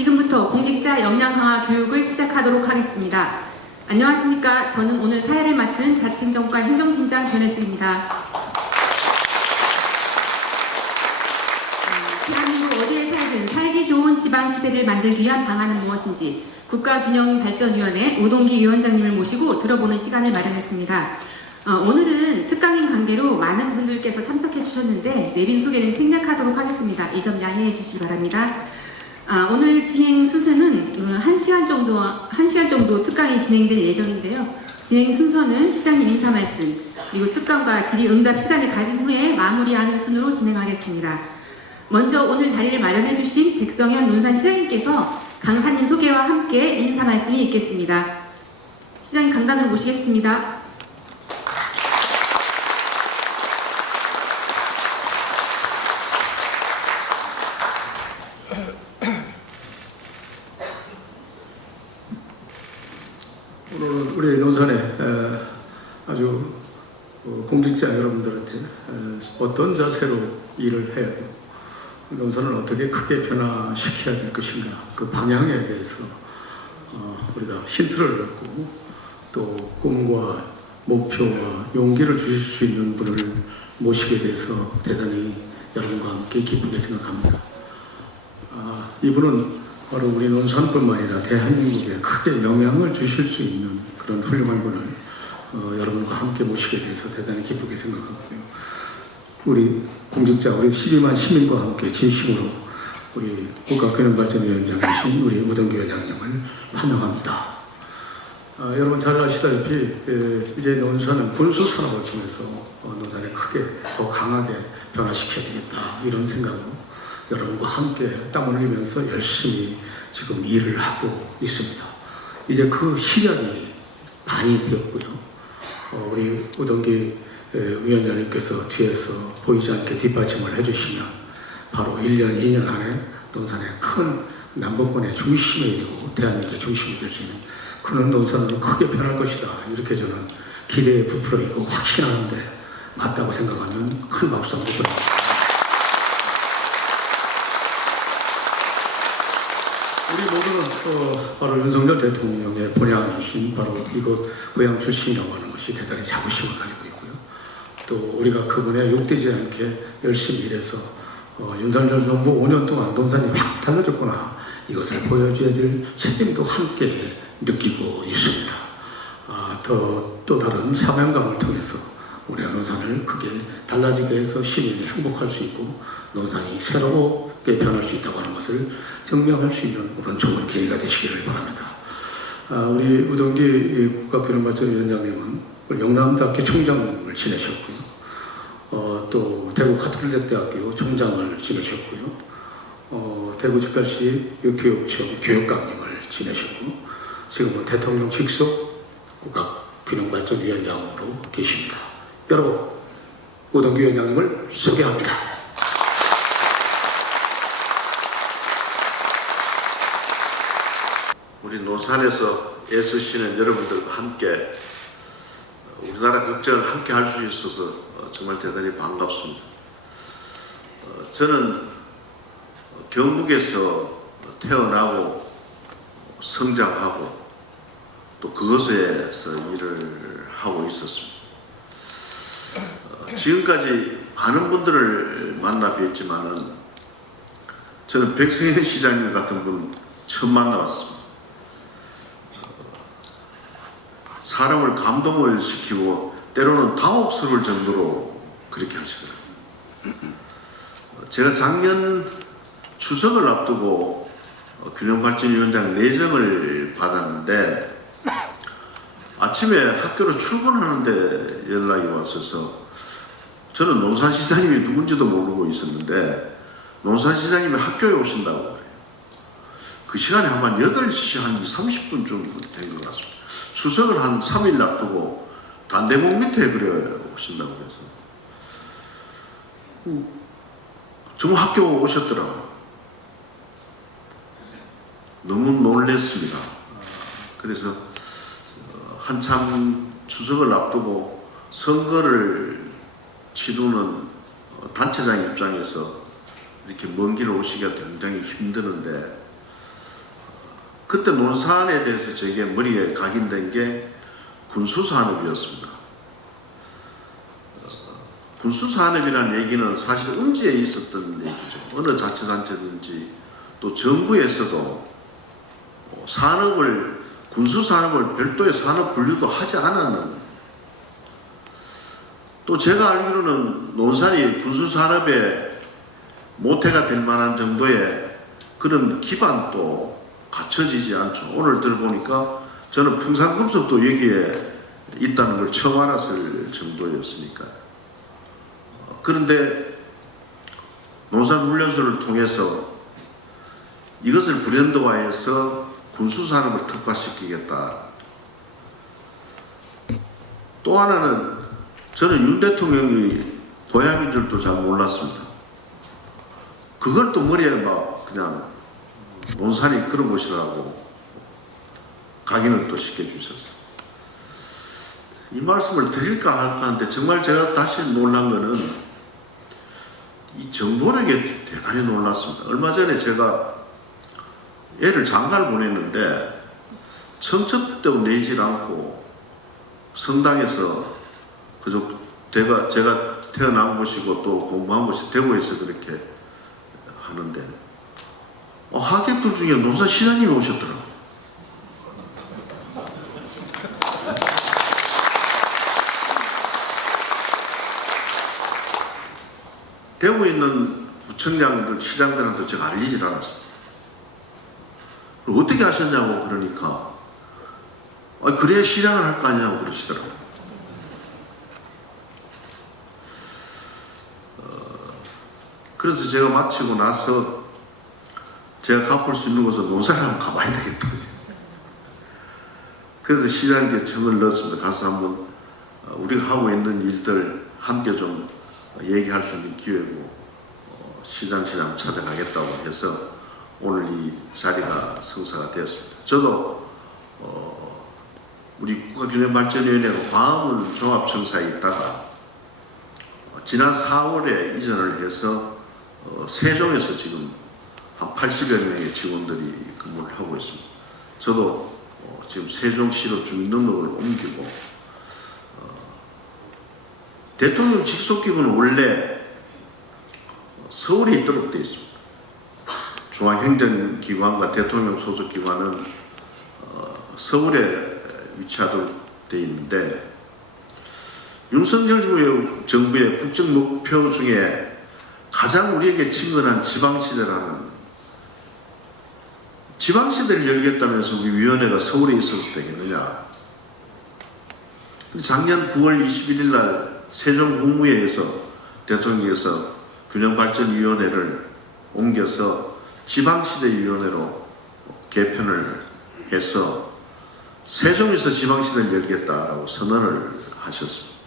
지금부터 공직자 역량 강화 교육을 시작하도록 하겠습니다. 안녕하십니까. 저는 오늘 사회를 맡은 자치행정과 행정팀장 변혜수입니다. 대한민국 어디에 살든 살기 좋은 지방시대를 만들기 위한 방안은 무엇인지 국가균형발전위원회 오동기 위원장님을 모시고 들어보는 시간을 마련했습니다. 오늘은 특강인 관계로 많은 분들께서 참석해 주셨는데 내빈 소개는 생략하도록 하겠습니다. 이 점 양해해 주시기 바랍니다. 오늘 진행 순서는 1시간 정도 특강이 진행될 예정인데요. 진행 순서는 시장님 인사 말씀, 그리고 특강과 질의응답 시간을 가진 후에 마무리하는 순으로 진행하겠습니다. 먼저 오늘 자리를 마련해 주신 백성현 논산시장님께서 강사님 소개와 함께 인사 말씀이 있겠습니다. 시장님 강단으로 모시겠습니다. 오늘은 우리 논산에 아주 공직자 여러분들한테 어떤 자세로 일을 해야 되고 논산을 어떻게 크게 변화시켜야 될 것인가, 그 방향에 대해서 우리가 힌트를 얻고 또 꿈과 목표와 용기를 주실 수 있는 분을 모시게 돼서 대단히 여러분과 함께 기쁘게 생각합니다. 이분은 바로 우리 논산뿐만 아니라 대한민국에 크게 영향을 주실 수 있는 그런 훌륭한 분을 여러분과 함께 모시게 돼서 대단히 기쁘게 생각하고요. 우리 공직자, 우리 12만 시민과 함께 진심으로 우리 국가균형발전위원장이신 우리 우동기 위원장님을 환영합니다. 여러분 잘 아시다시피 이제 논산은 군수산업을 통해서 논산을 크게 더 강하게 변화시켜야 되겠다, 이런 생각으로 여러분과 함께 땀 흘리면서 열심히 지금 일을 하고 있습니다. 이제 그 시작이 반이 되었고요. 우리 우동기 위원장님께서 뒤에서 보이지 않게 뒷받침을 해주시면 바로 1년, 2년 안에 논산의 큰 남북권의 중심이 되고 대한민국의 중심이 될 수 있는 그런 논산으로 크게 변할 것이다, 이렇게 저는 기대에 부풀어 있고 확신하는데 맞다고 생각하면 큰 박수 한번 보내주십시오. 우리 모두는 바로 윤석열 대통령의 본향이신 바로 이곳 고향 출신이라고 하는 것이 대단히 자부심을 가지고 있고요. 또 우리가 그분에 욕되지 않게 열심히 일해서 윤석열 정부 5년 동안 논산이 확 달라졌구나, 이것을 보여줘야 될 책임도 함께 느끼고 있습니다. 또 다른 사명감을 통해서 우리 논산을 크게 달라지게 해서 시민이 행복할 수 있고 논산이 새롭게 변할 수 있다고 하는 것을 증명할 수 있는 그런 좋은 기회가 되시기를 바랍니다. 우리 우동기 국가균형발전위원장님은 영남대학교 총장을 지내셨고요. 또 대구 카톨릭대학교 총장을 지내셨고요. 대구특별시 교육청 교육감님을 지내셨고 지금은 대통령 직속 국가균형발전위원장으로 계십니다. 여러분, 우동기 위원장님을 소개합니다. 우리 논산에서 애쓰시는 여러분들과 함께 우리나라 걱정을 함께 할 수 있어서 정말 대단히 반갑습니다. 저는 경북에서 태어나고 성장하고 또 그것에서 일을 하고 있었습니다. 지금까지 많은 분들을 만나 뵀지만은 저는 백성현 시장님 같은 분 처음 만나봤습니다. 사람을 감동을 시키고 때로는 당혹스러울 정도로 그렇게 하시더라고요. 제가 작년 추석을 앞두고 균형발전위원장 내정을 받았는데 아침에 학교로 출근하는데 연락이 왔어서 저는 논산시장님이 누군지도 모르고 있었는데 논산시장님이 학교에 오신다고 그래요. 그 시간이 한 8시 한 30분쯤 된 것 같습니다. 추석을 한 3일 놔두고 단대목 밑에 그래 오신다고 해서 정말 학교 오셨더라고요. 너무 놀랐습니다. 그래서 한참 추석을 앞두고 선거를 치르는 단체장 입장에서 이렇게 먼 길을 오시기가 굉장히 힘드는데 그때 논산에 대해서 제게 머리에 각인된 게 군수산업이었습니다. 군수산업이라는 얘기는 사실 음지에 있었던 얘기죠. 어느 자치단체든지 또 정부에서도 산업을, 군수산업을 별도의 산업 분류도 하지 않았는, 또 제가 알기로는 논산이 군수산업의 모태가 될 만한 정도의 그런 기반도 갖춰지지 않죠. 오늘 들어보니까 저는 풍산금속도 여기에 있다는 걸 처음 알았을 정도였으니까. 그런데 논산훈련소를 통해서 이것을 브랜드화해서 군수산업을 특화시키겠다. 또 하나는 저는 윤 대통령이 고향인 줄도 잘 몰랐습니다. 그걸 또 머리에 막 그냥 논산이 그런 곳이라고 각인을 또 시켜주셨어요. 이 말씀을 드릴까 할까 하는데 정말 제가 다시 놀란 거는 이 정보력에 대단히 놀랐습니다. 얼마 전에 제가 애를 장가를 보냈는데 청첩도 내질 않고 성당에서 그저 제가 태어난 곳이고 또 공부한 곳이 대구에서 그렇게 하는데 하객들 중에 노사 신하님이 오셨더라고요. 대구에 있는 구청장들, 시장들한테 제가 알리질 않았습니다. 어떻게 하셨냐고 그러니까 그래야 시장을 할 거 아니냐고 그러시더라고요. 그래서 제가 마치고 나서 제가 갚을 수 있는 곳은 논산을 한번 가봐야 되겠다. 그래서 시장님께 청을 넣었습니다. 가서 한번 우리가 하고 있는 일들 함께 좀 얘기할 수 있는 기회고 시장실 한번 찾아가겠다고 해서 오늘 이 자리가 성사가 되었습니다. 저도 우리 국가균형발전위원회가 광화문 종합청사에 있다가 지난 4월에 이전을 해서 세종에서 지금 한 80여 명의 직원들이 근무를 하고 있습니다. 저도 지금 세종시로 주민등록을 옮기고 대통령 직속기구는 원래 서울에 있도록 되어 있습니다. 중앙행정기관과 대통령 소속기관은 서울에 위치하도록 되어 있는데 윤석열 정부의 국정 목표 중에 가장 우리에게 친근한 지방시대라는, 지방시대를 열겠다면서 우리 위원회가 서울에 있어도 되겠느냐. 작년 9월 21일 날 세종국무회에서 대통령께서 균형발전위원회를 옮겨서 지방시대위원회로 개편을 해서 세종에서 지방시대를 열겠다라고 선언을 하셨습니다.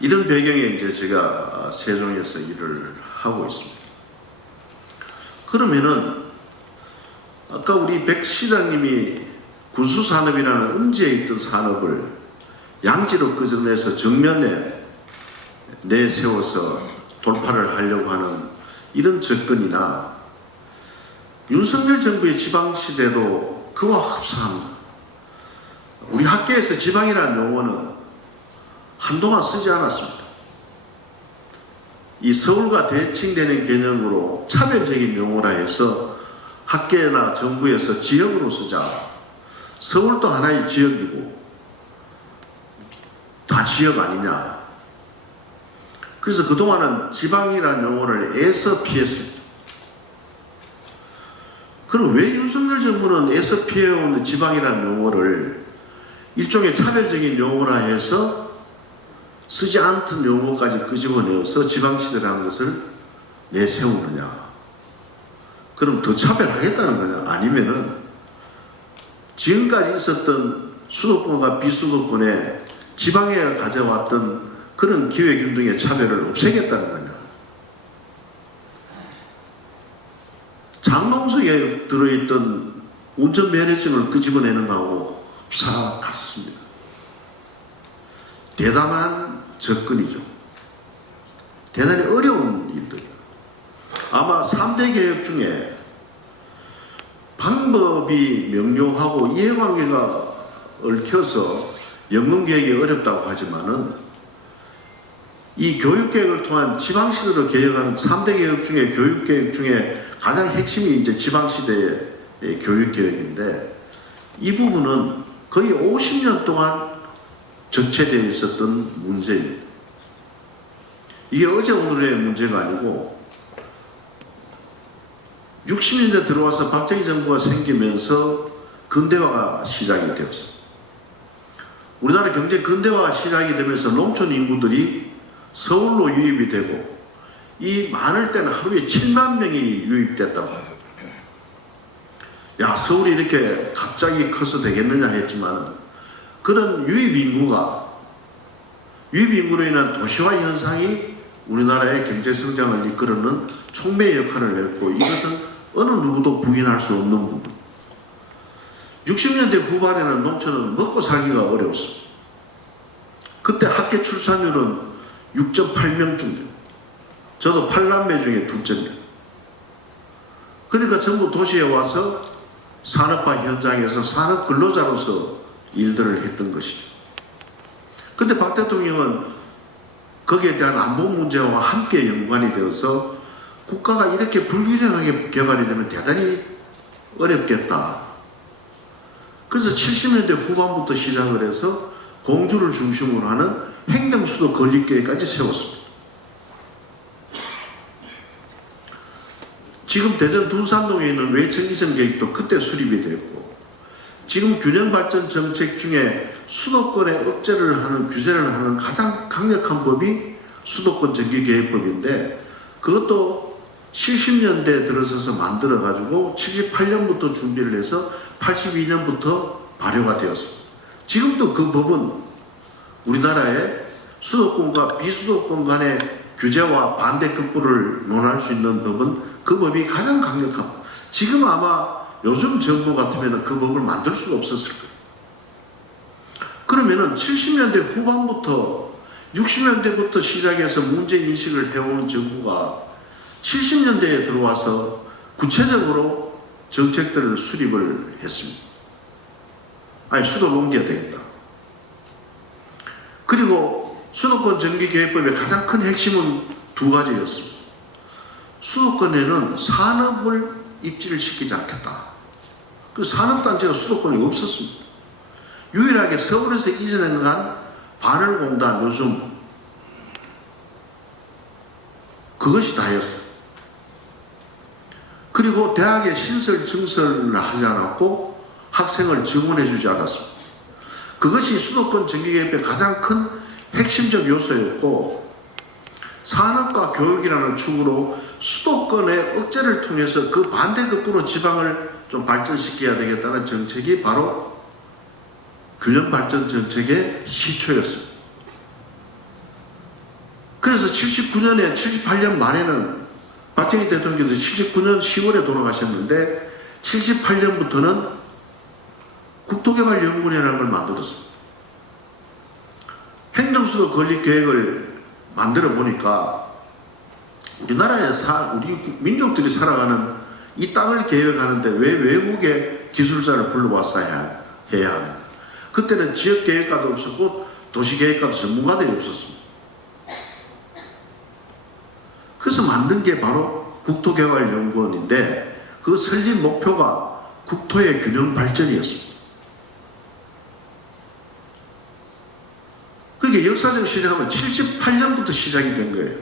이런 배경에 이제 제가 세종에서 일을 하고 있습니다. 그러면은 아까 우리 백 시장님이 군수산업이라는 음지에 있던 산업을 양지로 끄집어내서 정면에 내세워서 돌파를 하려고 하는 이런 접근이나 윤석열 정부의 지방시대도 그와 흡사합니다. 우리 학계에서 지방이라는 용어는 한동안 쓰지 않았습니다. 이 서울과 대칭되는 개념으로 차별적인 용어라 해서 학계나 정부에서 지역으로 쓰자. 서울도 하나의 지역이고 다 지역 아니냐. 그래서 그동안은 지방이라는 용어를 애써 피했습니다. 그럼 왜 윤석열 정부는 애써 피해온 지방이라는 용어를 일종의 차별적인 용어라 해서 쓰지 않던 용어까지 끄집어내어서 지방시대라는 것을 내세우느냐. 그럼 더 차별하겠다는 거냐. 아니면은 지금까지 있었던 수도권과 비수도권에 지방에 가져왔던 그런 기회균등의 차별을 없애겠다는 거냐. 장롱석에 들어있던 운전면허증을 끄집어내는 거하고 흡사 같습니다. 대담한 접근이죠. 대단히 어려운 일들이에요. 아마 3대 개혁 중에 방법이 명료하고 이해관계가 얽혀서 연금개혁이 어렵다고 하지만은 이 교육개혁을 통한 지방시대로 개혁하는 3대 개혁 중에 교육개혁 중에 가장 핵심이 이제 지방시대의 교육개혁인데 이 부분은 거의 50년 동안 정체되어 있었던 문제입니다. 이게 어제 오늘의 문제가 아니고 60년대 들어와서 박정희 정부가 생기면서 근대화가 시작이 되었습니다. 우리나라 경제 근대화가 시작이 되면서 농촌 인구들이 서울로 유입이 되고 이 많을 때는 하루에 7만 명이 유입됐다고 해요. 야, 서울이 이렇게 갑자기 커서 되겠느냐 했지만 그런 유입 인구로 인한 도시화 현상이 우리나라의 경제 성장을 이끌어는 촉매 역할을 했고 이것은 어느 누구도 부인할 수 없는 부분. 60년대 후반에는 농촌은 먹고 살기가 어려웠습니다. 그때 학교 출산율은 6.8명 중입니다. 저도 8남매 중에 둘째입니다. 그러니까 전부 도시에 와서 산업화 현장에서 산업 근로자로서 일들을 했던 것이죠. 근데 박 대통령은 거기에 대한 안보 문제와 함께 연관이 되어서 국가가 이렇게 불균형하게 개발이 되면 대단히 어렵겠다. 그래서 70년대 후반부터 시작을 해서 공주를 중심으로 하는 행정수도 건립계획까지 세웠습니다. 지금 대전 둔산동에 있는 외청기선 계획도 그때 수립이 됐고 지금 균형발전 정책 중에 수도권의 억제를 하는 규제를 하는 가장 강력한 법이 수도권 정기계획법인데 그것도 70년대에 들어서서 만들어 가지고 78년부터 준비를 해서 82년부터 발효가 되었습니다. 지금도 그 법은 우리나라의 수도권과 비수도권 간의 규제와 반대 급부를 논할 수 있는 법은 그 법이 가장 강력합니다. 지금 아마 요즘 정부 같으면 그 법을 만들 수가 없었을 거예요. 그러면은 70년대 후반부터 60년대부터 시작해서 문제인식을 해오는 정부가 70년대에 들어와서 구체적으로 정책들을 수립을 했습니다. 아니, 수도를 옮겨야 되겠다. 그리고 수도권 정기계획법의 가장 큰 핵심은 두 가지였습니다. 수도권에는 산업을 입지를 시키지 않겠다. 그 산업단지가 수도권에 없었습니다. 유일하게 서울에서 이전한 바늘공단 요즘 그것이 다였어요. 그리고 대학에 신설 증설을 하지 않았고 학생을 지원해 주지 않았습니다. 그것이 수도권 정기계획의 가장 큰 핵심적 요소였고 산업과 교육이라는 축으로 수도권의 억제를 통해서 그 반대급부로 지방을 좀 발전시켜야 되겠다는 정책이 바로 균형발전 정책의 시초였습니다. 그래서 79년에 78년 말에는 박정희 대통령께서 79년 10월에 돌아가셨는데 78년부터는 국토개발연구원이라는 걸 만들었습니다. 행정수도 건립계획을 만들어 보니까 우리나라에 우리 민족들이 살아가는 이 땅을 계획하는데 왜 외국의 기술자를 불러왔어야 해야 하는가. 그때는 지역계획과도 없었고 도시계획과도 전문가들이 없었습니다. 그래서 만든 게 바로 국토개발연구원인데 그 설립 목표가 국토의 균형 발전이었습니다. 그게 역사적 시작하면 78년부터 시작이 된 거예요.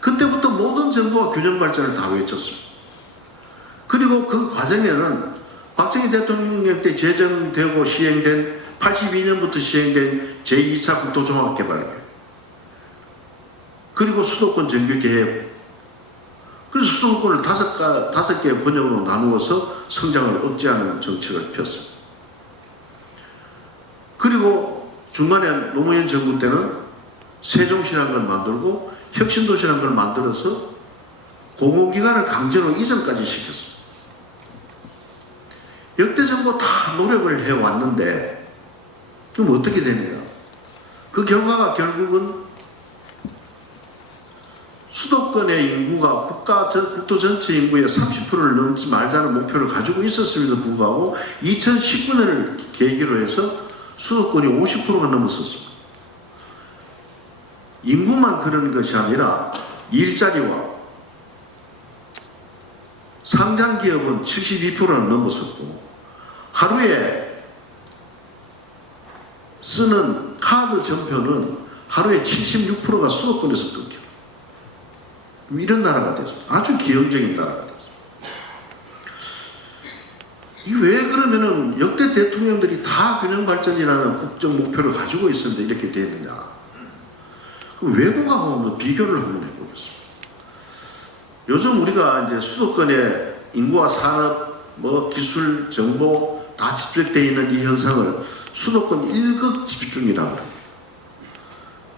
그때부터 모든 정부가 균형 발전을 다 외쳤습니다. 그리고 그 과정에는 박정희 대통령 때 제정되고 시행된 82년부터 시행된 제2차 국토종합개발계획 그리고 수도권 정비계획 그래서 수도권을 다섯 개의 권역으로 나누어서 성장을 억제하는 정책을 폈습니다. 그리고 중간에 노무현 정부 때는 세종시라는 걸 만들고 혁신도시라는 걸 만들어서 공공기관을 강제로 이전까지 시켰습니다. 역대 정부 다 노력을 해왔는데 그럼 어떻게 됩니까? 그 결과가 결국은 수도권의 인구가 국토 전체 인구의 30%를 넘지 말자는 목표를 가지고 있었음에도 불구하고 2019년을 계기로 해서 수도권이 50%가 넘었었습니다. 인구만 그러는 것이 아니라 일자리와 상장 기업은 72%는 넘었었고 하루에 쓰는 카드 전표는 하루에 76%가 수도권에서 끊겨요. 이런 나라가 됐습니다. 아주 기형적인 나라가 됐습니다. 이게 왜 그러면은 역대 대통령들이 다 균형발전이라는 국정 목표를 가지고 있었는데 이렇게 되느냐. 그럼 외국하고 한번 비교를 한번 해보겠습니다. 요즘 우리가 이제 수도권에 인구와 산업, 기술, 정보 다 집중되어 있는 이 현상을 수도권 1극 집중이라고 합니다.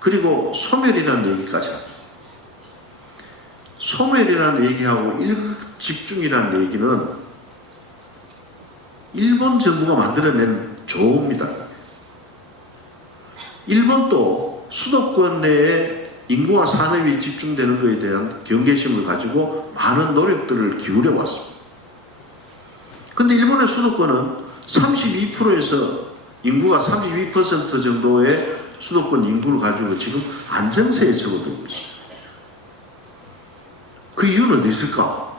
그리고 소멸이라는 얘기까지 합니다. 소멸이라는 얘기하고 1극 집중이라는 얘기는 일본 정부가 만들어낸 조어입니다. 일본도 수도권 내에 인구와 산업이 집중되는 것에 대한 경계심을 가지고 많은 노력들을 기울여 왔습니다. 근데 일본의 수도권은 32%에서 인구가 32% 정도의 수도권 인구를 가지고 지금 안정세에 접어들고 있습니다. 그 이유는 어디 있을까?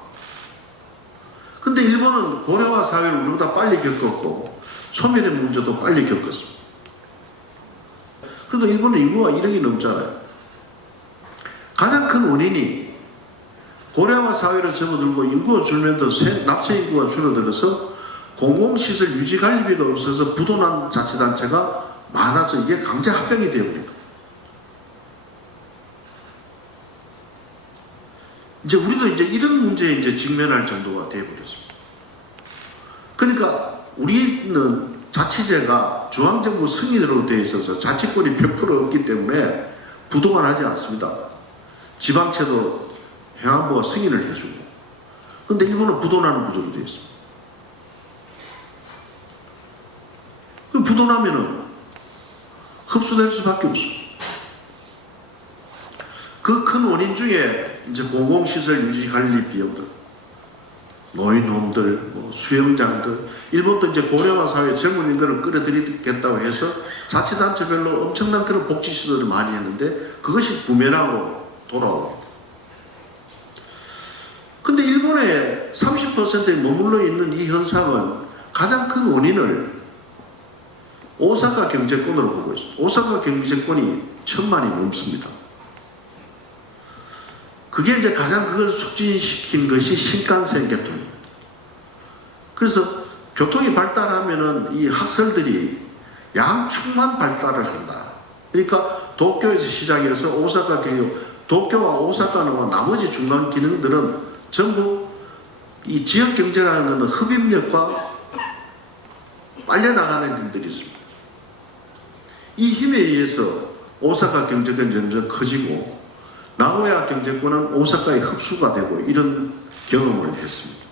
근데 일본은 고령화 사회를 우리보다 빨리 겪었고 소멸의 문제도 빨리 겪었습니다. 그래도 일본은 인구가 1억이 넘잖아요. 가장 큰 원인이 고령화 사회를 접어들고 인구가 줄면서 납세 인구가 줄어들어서 공공시설 유지 관리비가 없어서 부도난 자치단체가 많아서 이게 강제 합병이 되어버립니다. 이제 우리도 이제 이런 문제에 이제 직면할 정도가 되어버렸습니다. 그러니까 우리는 자치제가 중앙정부 승인으로 되어 있어서 자치권이 100% 없기 때문에 부도가 나지 않습니다. 지방채도 행안부가 승인을 해주고. 근데 일본은 부도나는 구조로 되어 있습니다. 그럼 부도나면은 흡수될 수밖에 없습니다. 그 큰 원인 중에 이제 공공시설 유지 관리 비용들, 노인홈들, 수영장들, 일본도 이제 고령화 사회 젊은이들을 끌어들이겠다고 해서 자치단체별로 엄청난 그런 복지시설을 많이 했는데 그것이 부메랑으로 돌아옵니다. 근데 일본의 30%에 머물러 있는 이 현상은 가장 큰 원인을 오사카 경제권으로 보고 있습니다. 오사카 경제권이 1000만이 넘습니다. 그게 이제 가장 그걸 촉진시킨 것이 신칸센 교통입니다. 그래서 교통이 발달하면은 이 학설들이 양측만 발달을 한다. 그러니까 도쿄에서 시작해서 오사카 경유, 도쿄와 오사카와 나머지 중간 기능들은 전부 이 지역 경제라는 것은 흡입력과 빨려나가는 힘들이 있습니다. 이 힘에 의해서 오사카 경제권이 점점 커지고 나고야 경제권은 오사카에 흡수가 되고 이런 경험을 했습니다.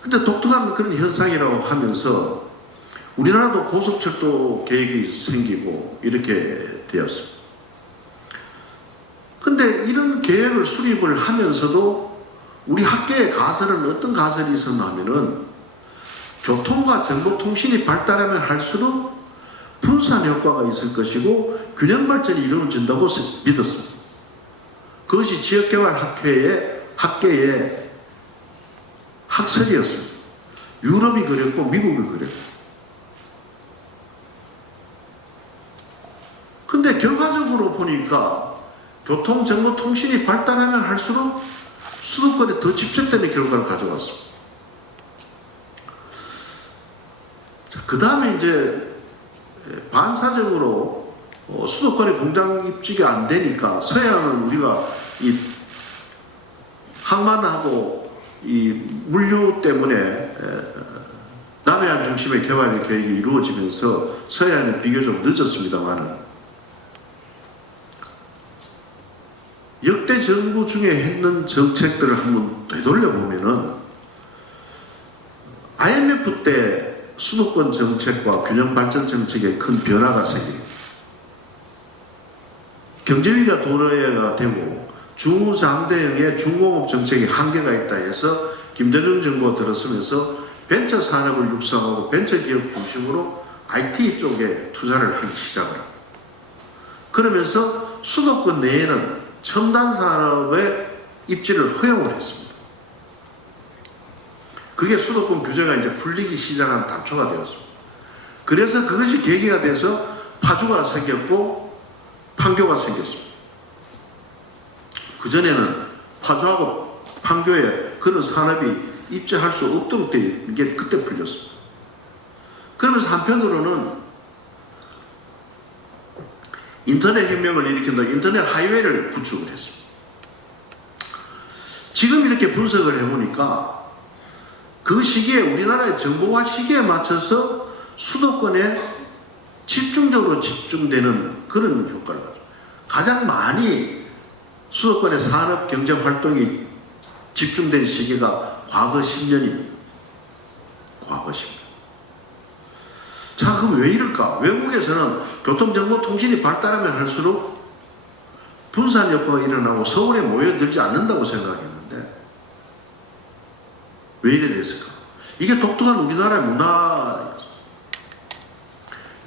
근데 독특한 그런 현상이라고 하면서 우리나라도 고속철도 계획이 생기고 이렇게 되었습니다. 근데 이런 계획을 수립을 하면서도 우리 학계의 가설은 어떤 가설이 있었나 하면은 교통과 정보통신이 발달하면 할수록 분산 효과가 있을 것이고 균형 발전이 이루어진다고 믿었습니다. 그것이 지역개발학회의 학설이었습니다. 유럽이 그랬고 미국이 그랬고. 근데 결과적으로 보니까 교통, 정보, 통신이 발달하면 할수록 수도권에 더 집중되는 결과를 가져왔습니다. 그 다음에 이제 반사적으로 수도권에 공장 입지가 안 되니까 서해안은 우리가 이 항만하고 이 물류 때문에 남해안 중심의 개발 계획이 이루어지면서 서해안이 비교적 늦었습니다만 역대 정부 중에 했는 정책들을 한번 되돌려보면은 IMF 때 수도권 정책과 균형 발전 정책에 큰 변화가 생깁니다. 경제위기가 도래가 되고 중장대형의 중공업 정책에 한계가 있다 해서 김대중 정부가 들어서면서 벤처 산업을 육성하고 벤처 기업 중심으로 IT 쪽에 투자를 하기 시작을 합니다. 그러면서 수도권 내에는 첨단 산업의 입지를 허용을 했습니다. 그게 수도권 규제가 이제 풀리기 시작한 단초가 되었습니다. 그래서 그것이 계기가 돼서 파주가 생겼고 판교가 생겼습니다. 그전에는 파주하고 판교에 그런 산업이 입지할 수 없도록 된 게 그때 풀렸습니다. 그러면서 한편으로는 인터넷 혁명을 일으킨다 인터넷 하이웨이를 구축을 했습니다. 지금 이렇게 분석을 해보니까 그 시기에 우리나라의 정보화 시기에 맞춰서 수도권에 집중적으로 집중되는 그런 효과를 가져. 가장 많이 수도권의 산업 경제 활동이 집중된 시기가 과거 10년입니다. 과거 10년. 자, 그럼 왜 이럴까? 외국에서는 교통정보통신이 발달하면 할수록 분산 효과가 일어나고 서울에 모여들지 않는다고 생각했는데 왜 이래 됐을까? 이게 독특한 우리나라의 문화였어요.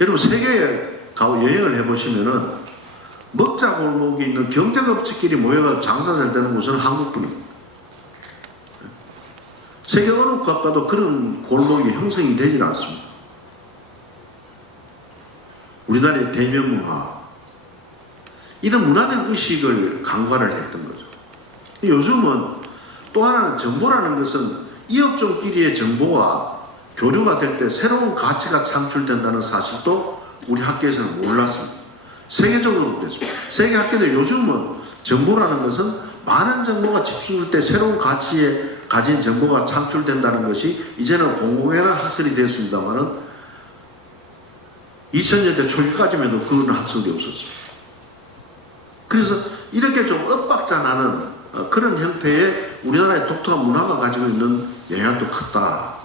여러분 세계에 가고 여행을 해보시면은 먹자 골목이 있는 경제업체끼리 모여서 장사 잘 되는 곳은 한국뿐입니다. 세계 어느 국가도 그런 골목이 형성이 되질 않습니다. 우리나라의 대면 문화, 이런 문화적 의식을 강화를 했던 거죠. 요즘은 또 하나는 정보라는 것은 이 업종끼리의 정보가 교류가 될 때 새로운 가치가 창출된다는 사실도 우리 학계에서는 몰랐습니다. 세계적으로도 그랬습니다. 세계 학계들 요즘은 정보라는 것은 많은 정보가 집중될 때 새로운 가치에 가진 정보가 창출된다는 것이 이제는 공공연한 학설이 됐습니다만은 2000년대 초기까지만 해도 그런 학설이 없었습니다. 그래서 이렇게 좀 엇박자 나는 그런 형태의 우리나라의 독특한 문화가 가지고 있는 영향도 컸다.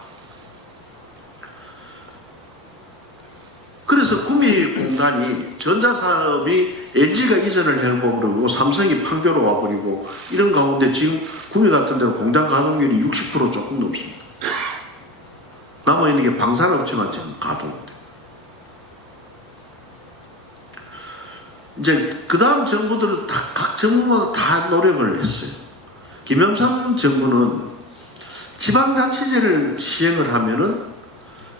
그래서 구미공단이 전자산업이 LG가 이전을 해버리고 삼성이 판교로 와버리고 이런 가운데 지금 구미 같은 데는 공장 가동률이 60% 조금 넘습니다. 남아있는 게 방산업체만 지금 가동입니다. 이제 그 다음 정부들은 각 정부마다 다 노력을 했어요. 김영삼 정부는 지방자치제를 시행을 하면은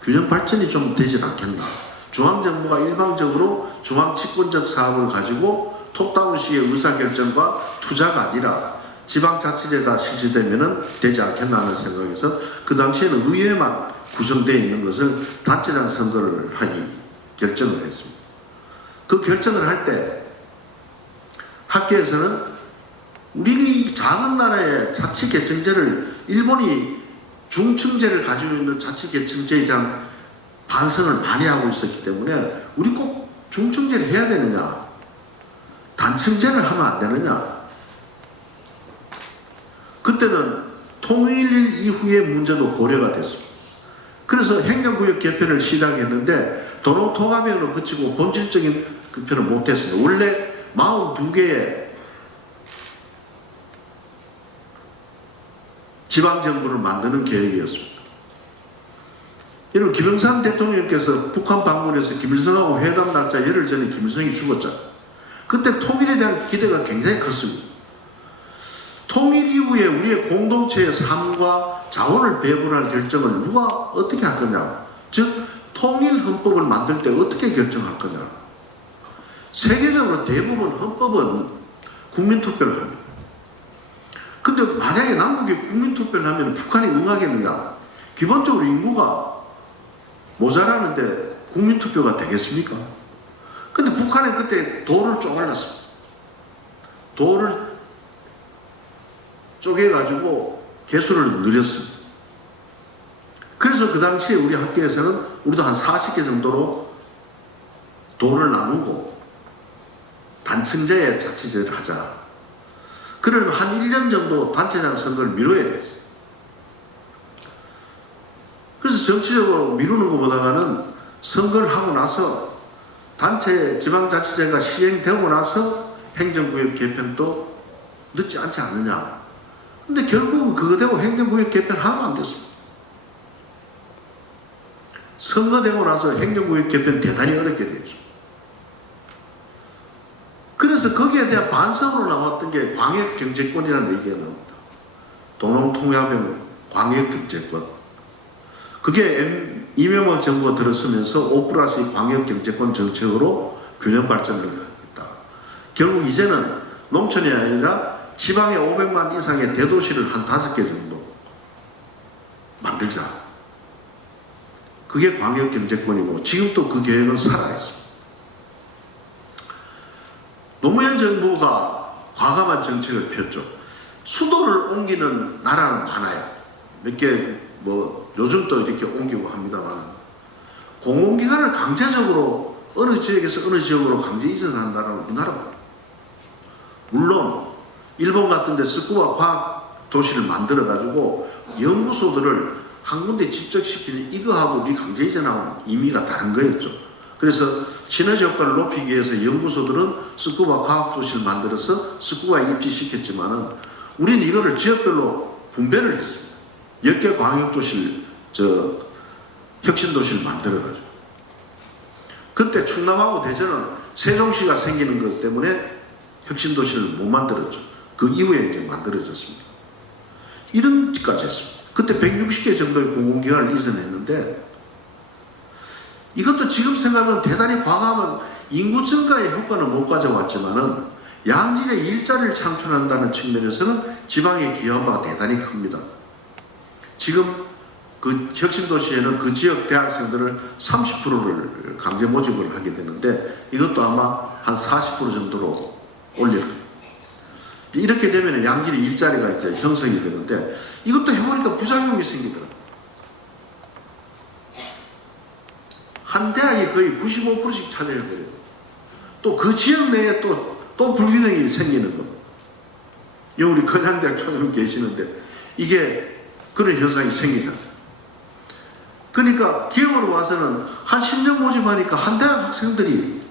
균형 발전이 좀 되질 않겠나. 중앙정부가 일방적으로 중앙집권적 사업을 가지고 톱다운식의 의사결정과 투자가 아니라 지방자치제가 실시되면은 되지 않겠나 하는 생각에서 그 당시에는 의회만 구성되어 있는 것을 단체장 선거를 하기 결정을 했습니다. 그 결정을 할 때 학계에서는 우리 작은 나라의 자치계층제를 일본이 중층제를 가지고 있는 자치계층제에 대한 반성을 많이 하고 있었기 때문에 우리 꼭 중층제를 해야 되느냐 단층제를 하면 안 되느냐. 그때는 통일 이후의 문제도 고려가 됐습니다. 그래서 행정구역 개편을 시작했는데 도농통합형으로 그치고 본질적인 개편을 못했습니다. 원래 42개의 지방정부를 만드는 계획이었습니다. 여러분 김영삼 대통령께서 북한 방문해서 김일성하고 회담 날짜 열흘 전에 김일성이 죽었잖아요. 그때 통일에 대한 기대가 굉장히 컸습니다. 통일 이후에 우리의 공동체의 삶과 자원을 배분할 결정을 누가 어떻게 할 거냐. 즉 통일 헌법을 만들 때 어떻게 결정할 거냐. 세계적으로 대부분 헌법은 국민투표를 합니다. 근데 만약에 남북이 국민투표를 하면 북한이 응하겠느냐. 기본적으로 인구가 모자라는데 국민투표가 되겠습니까? 근데 북한은 그때 도를 쪼갈랐습니다. 도를 쪼개가지고 개수를 늘렸습니다. 그래서 그 당시에 우리 학교에서는 우리도 한 40개 정도로 도를 나누고 단층제의 자치제를 하자. 그러면 한 1년 정도 단체장 선거를 미뤄야 됐어요. 그래서 정치적으로 미루는 것보다는 선거를 하고 나서 단체 지방자치제가 시행되고 나서 행정구역 개편도 늦지 않지 않느냐. 근데 결국은 그거 되고 행정구역 개편 하나도 안 됐어. 선거되고 나서 행정구역 개편 대단히 어렵게 됐죠. 그래서 거기에 대한 반성으로 나왔던 게 광역경제권이라는 얘기가 나옵니다. 도농통합형 광역경제권. 그게 이명박 정부가 들어서면서 5+2 광역경제권 정책으로 균형 발전을 했다. 결국 이제는 농촌이 아니라 지방에 500만 이상의 대도시를 한 5개 정도 만들자. 그게 광역경제권이고 지금도 그 계획은 살아있습니다. 노무현 정부가 과감한 정책을 폈죠. 수도를 옮기는 나라는 많아요. 몇 개 요즘도 이렇게 옮기고 합니다만 공공기관을 강제적으로 어느 지역에서 어느 지역으로 강제 이전하는 나라는 우리나라입니다. 물론 일본 같은 데 스쿠바 과학 도시를 만들어 가지고 연구소들을 한 군데 집적시키는 이거하고 우리 강제 이전하고는 의미가 다른 거였죠. 그래서 시너지 효과를 높이기 위해서 연구소들은 스쿠바 과학 도시를 만들어서 스쿠바에 입지시켰지만은 우리는 이거를 지역별로 분배를 했습니다. 10개 광역도시를 혁신도시를 만들어가지고 그때 충남하고 대전은 세종시가 생기는 것 때문에 혁신도시를 못 만들었죠. 그 이후에 이제 만들어졌습니다. 이런 짓까지 했습니다. 그때 160개 정도의 공공기관을 이전했는데 이것도 지금 생각하면 대단히 과감한 인구 증가의 효과는 못 가져왔지만은 양질의 일자리를 창출한다는 측면에서는 지방에 기여한 바가 대단히 큽니다. 지금 그 혁신도시에는 그 지역 대학생들을 30%를 강제 모집을 하게 되는데 이것도 아마 한 40% 정도로 올릴 겁니다. 이렇게 되면 양질의 일자리가 이제 형성이 되는데 이것도 해보니까 부작용이 생기더라고요. 한 대학이 거의 95%씩 차지해버려요. 또 그 지역 내에 또 불균형이 생기는 겁니다. 우리 건양대학 총장 계시는데 이게 그런 현상이 생기잖아요. 그러니까 기업으로 와서는 한 10년 모집하니까 한 대학 학생들이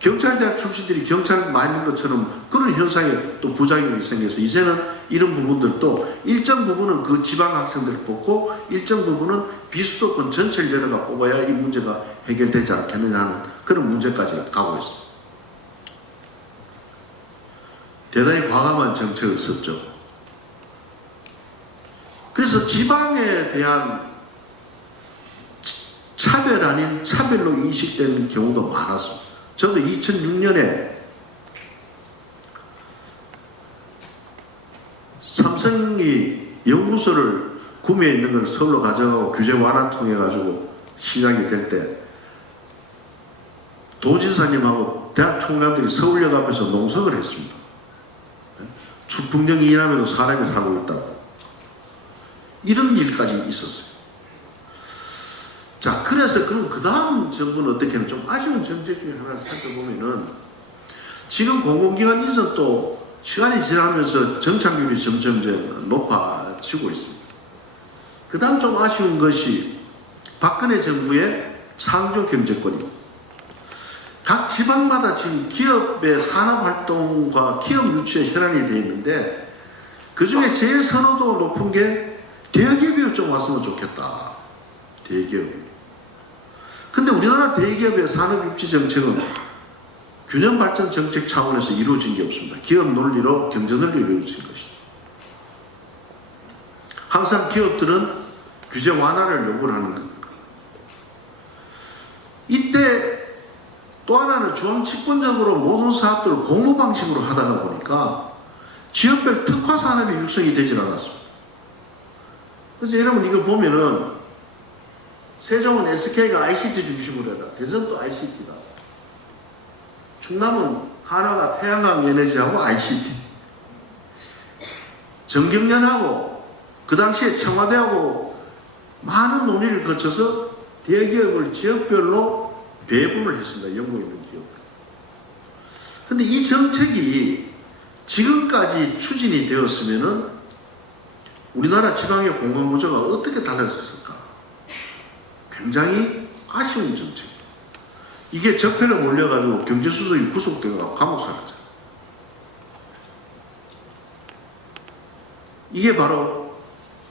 경찰대학 출신들이 경찰 많은 것처럼 그런 현상에 또 부작용이 생겨서 이제는 이런 부분들도 일정 부분은 그 지방 학생들을 뽑고 일정 부분은 비수도권 전체를 열어가 뽑아야 이 문제가 해결되지 않겠느냐 하는 그런 문제까지 가고 있습니다. 대단히 과감한 정책을 썼죠. 그래서 지방에 대한 차별 아닌 차별로 인식되는 경우도 많았습니다. 저도 2006년에 삼성이 연구소를 구매해 있는 걸 서울로 가져가고 규제 완화 통해 가지고 시작이 될 때 도지사님하고 대학 총장들이 서울역 앞에서 농성을 했습니다. 추풍령 이남에도 사람이 살고 있다고. 이런 일까지 있었어요. 자, 그래서 그럼 그 다음 정부는 어떻게 하면 좀 아쉬운 정책 중에 하나를 살펴보면은 지금 공공기관 이전도 시간이 지나면서 정착률이 점점 이제 높아지고 있습니다. 그 다음 좀 아쉬운 것이 박근혜 정부의 창조 경제권입니다. 각 지방마다 지금 기업의 산업활동과 기업 유치에 혈안이 되어 있는데 그 중에 제일 선호도가 높은 게 대기업이 좀 왔으면 좋겠다. 대기업이. 근데 우리나라 대기업의 산업 입지 정책은 균형 발전 정책 차원에서 이루어진 게 없습니다. 기업 논리로 경제 논리로 이루어진 것입니다. 항상 기업들은 규제 완화를 요구를 하는 겁니다. 이때 또 하나는 중앙집권적으로 모든 사업들을 공모 방식으로 하다가 보니까 지역별 특화 산업이 육성이 되질 않았습니다. 그래서 여러분 이거 보면은 세종은 SK가 ICT 중심으로 해라. 대전도 ICT다. 충남은 한화가 태양광 에너지하고 ICT. 정경련하고 그 당시에 청와대하고 많은 논의를 거쳐서 대기업을 지역별로 배분을 했습니다. 연구에 있는 기업. 근데 이 정책이 지금까지 추진이 되었으면은 우리나라 지방의 공간구조가 어떻게 달라졌을까? 굉장히 아쉬운 정책. 이게 적폐로 몰려가지고 경제수석이 구속되고 감옥 살았잖아요. 이게 바로,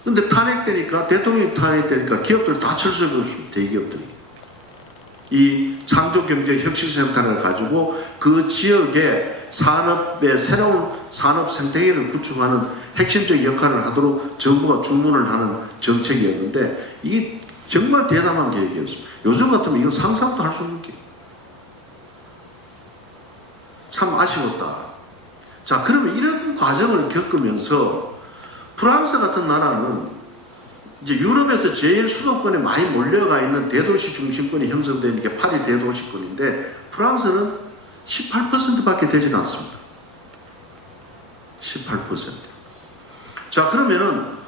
근데 탄핵되니까, 대통령이 탄핵되니까 기업들 다 철수해버렸습니다. 대기업들이. 이 창조경제혁신센터를 가지고 그 지역의 산업의 새로운 산업 생태계를 구축하는 핵심적 역할을 하도록 정부가 주문을 하는 정책이었는데, 이 정말 대담한 계획이었습니다. 요즘 같으면 이건 상상도 할 수 없는 게. 참 아쉬웠다. 자, 그러면 이런 과정을 겪으면서 프랑스 같은 나라는 이제 유럽에서 제일 수도권에 많이 몰려가 있는 대도시 중심권이 형성되는 게 파리 대도시권인데, 프랑스는 18%밖에 되지 않습니다. 18%. 자, 그러면은